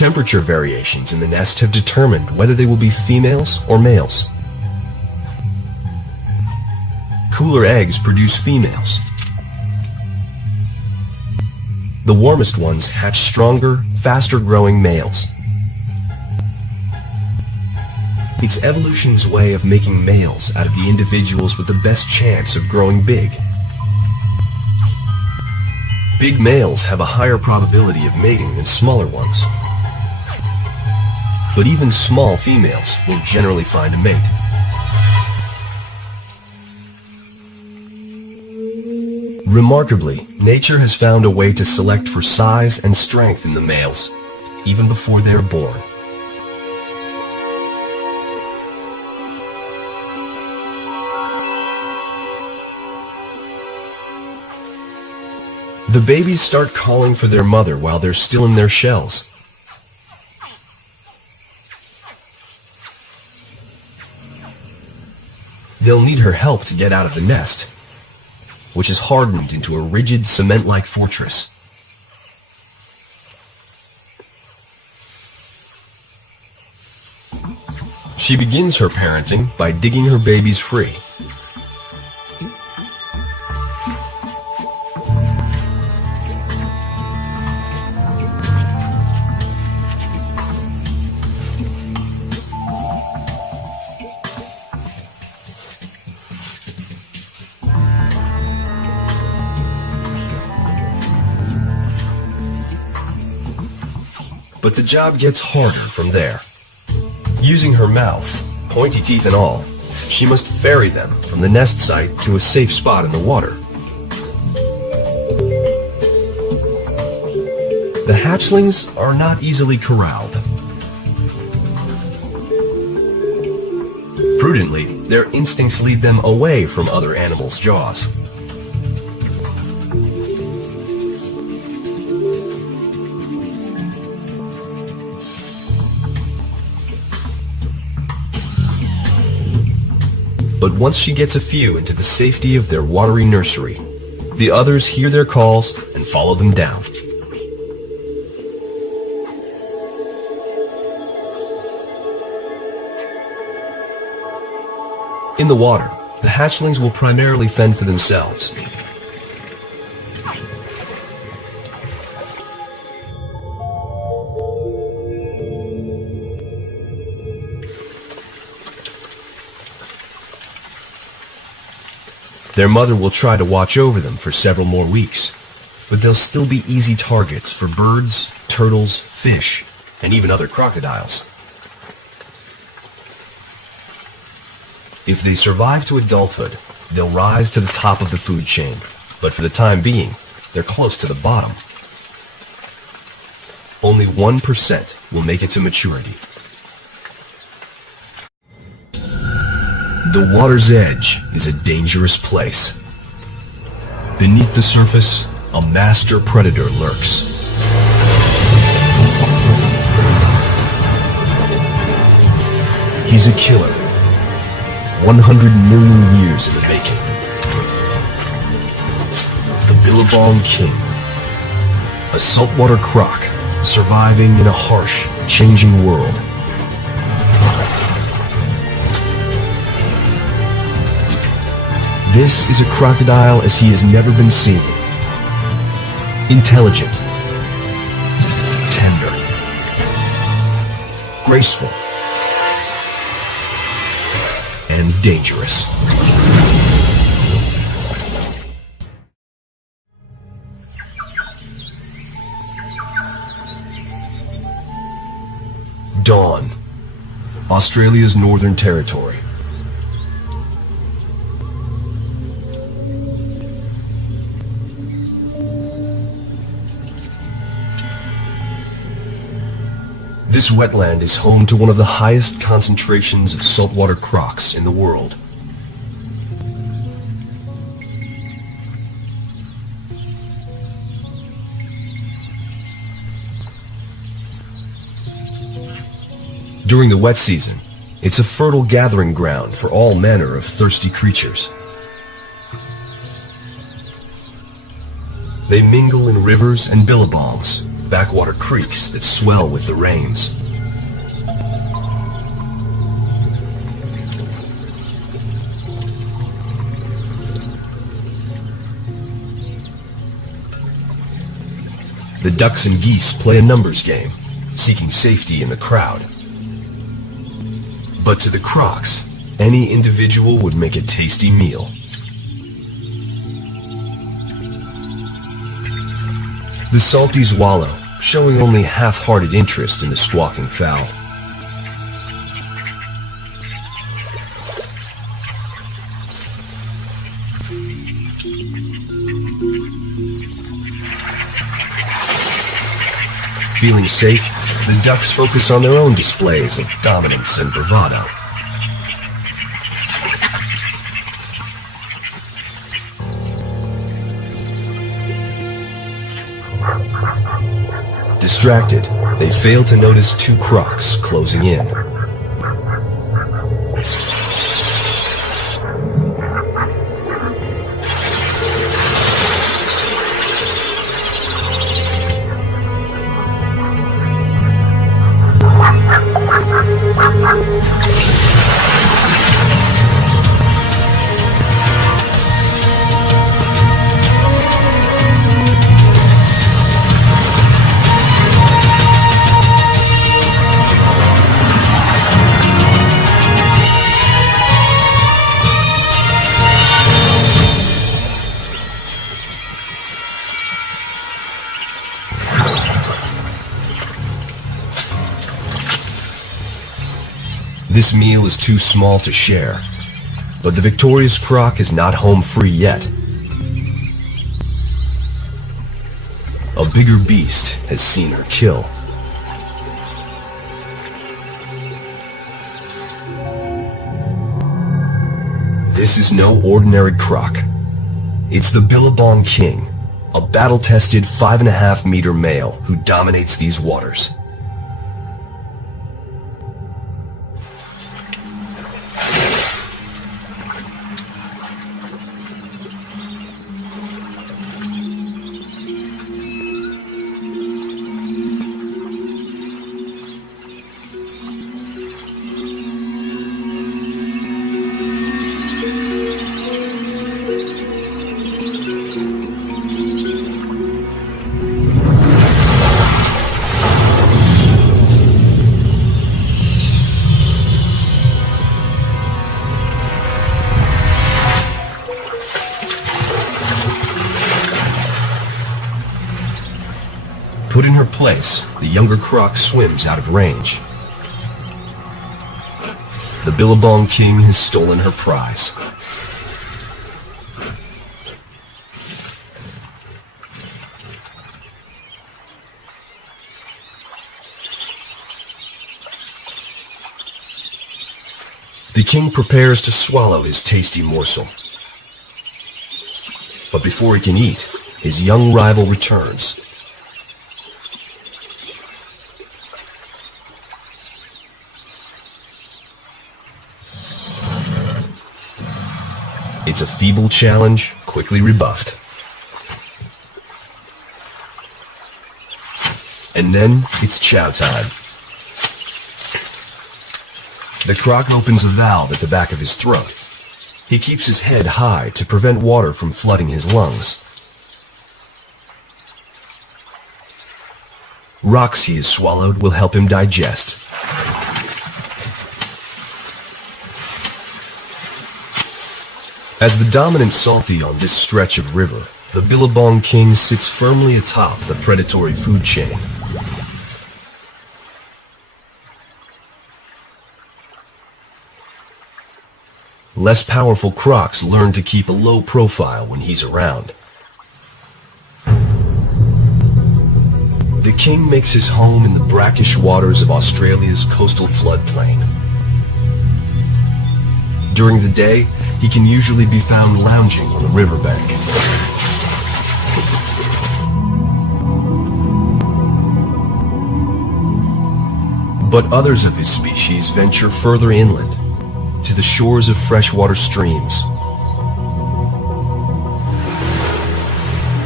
temperature variations in the nest have determined whether they will be females or males. Cooler eggs produce females. The warmest ones hatch stronger, faster-growing males. It's evolution's way of making males out of the individuals with the best chance of growing big. Big males have a higher probability of mating than smaller ones. But even small females will generally find a mate. Remarkably, nature has found a way to select for size and strength in the males, even before they are born. The babies start calling for their mother while they're still in their shells. They'll need her help to get out of the nest, which is hardened into a rigid cement-like fortress. She begins her parenting by digging her babies free. But the job gets harder from there. Using her mouth, pointy teeth and all, she must ferry them from the nest site to a safe spot in the water. The hatchlings are not easily corralled. Prudently, their instincts lead them away from other animals' jaws. But once she gets a few into the safety of their watery nursery, the others hear their calls and follow them down. In the water, the hatchlings will primarily fend for themselves. Their mother will try to watch over them for several more weeks, but they'll still be easy targets for birds, turtles, fish, and even other crocodiles. If they survive to adulthood, they'll rise to the top of the food chain, but for the time being, they're close to the bottom. Only 1% will make it to maturity. The water's edge is a dangerous place. Beneath the surface, a master predator lurks. He's a killer, 100 million years in the making. The Billabong King, a saltwater croc surviving in a harsh, changing world. This is a crocodile as he has never been seen. Intelligent, tender, graceful, and dangerous. Dawn, Australia's Northern Territory. This wetland is home to one of the highest concentrations of saltwater crocs in the world. During the wet season, it's a fertile gathering ground for all manner of thirsty creatures. They mingle in rivers and billabongs, backwater creeks that swell with the rains. The ducks and geese play a numbers game, seeking safety in the crowd. But to the crocs, any individual would make a tasty meal. The salties wallow, showing only half-hearted interest in the squawking fowl. Feeling safe, the ducks focus on their own displays of dominance and bravado. Distracted, they fail to notice two crocs closing in. This meal is too small to share, but the victorious croc is not home free yet. A bigger beast has seen her kill. This is no ordinary croc. It's the Billabong King, a battle-tested 5.5-meter male who dominates these waters. Put in her place, the younger croc swims out of range. The Billabong King has stolen her prize. The king prepares to swallow his tasty morsel. But before he can eat, his young rival returns. It's a feeble challenge, quickly rebuffed. And then it's chow time. The croc opens a valve at the back of his throat. He keeps his head high to prevent water from flooding his lungs. Rocks he has swallowed will help him digest. As the dominant salty on this stretch of river, the Billabong King sits firmly atop the predatory food chain. Less powerful crocs learn to keep a low profile when he's around. The king makes his home in the brackish waters of Australia's coastal floodplain. During the day, he can usually be found lounging on the riverbank. But others of his species venture further inland, to the shores of freshwater streams.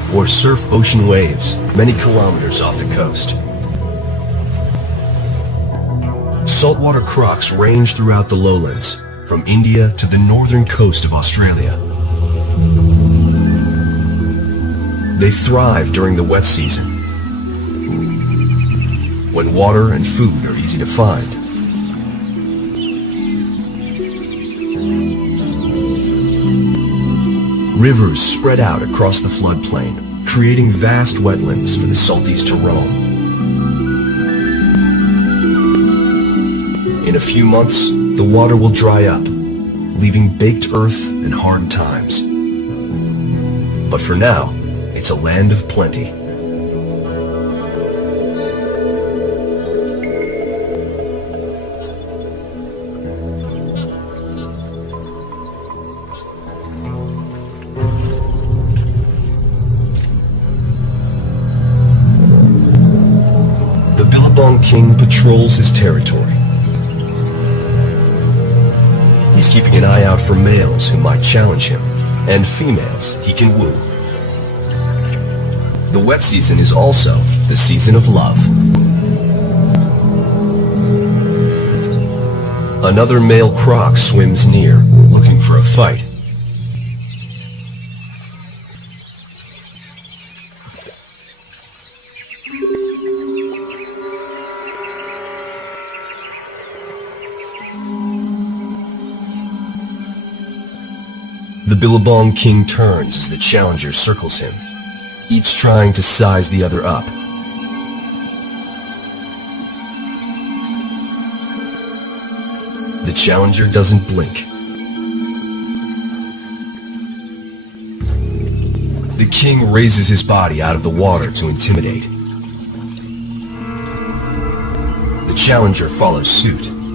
or surf ocean waves many kilometers off the coast. Saltwater crocs range throughout the lowlands, from India to the northern coast of Australia. They thrive during the wet season, when water and food are easy to find. Rivers spread out across the floodplain, creating vast wetlands for the salties to roam. In a few months, the water will dry up, leaving baked earth and hard times. But for now, it's a land of plenty. The Billabong king patrols his territory. He's keeping an eye out for males who might challenge him, and females he can woo. The wet season is also the season of love. Another male croc swims near, looking for a fight. The Billabong king turns as the challenger circles him, each trying to size the other up. The challenger doesn't blink. The king raises his body out of the water to intimidate. The challenger follows suit.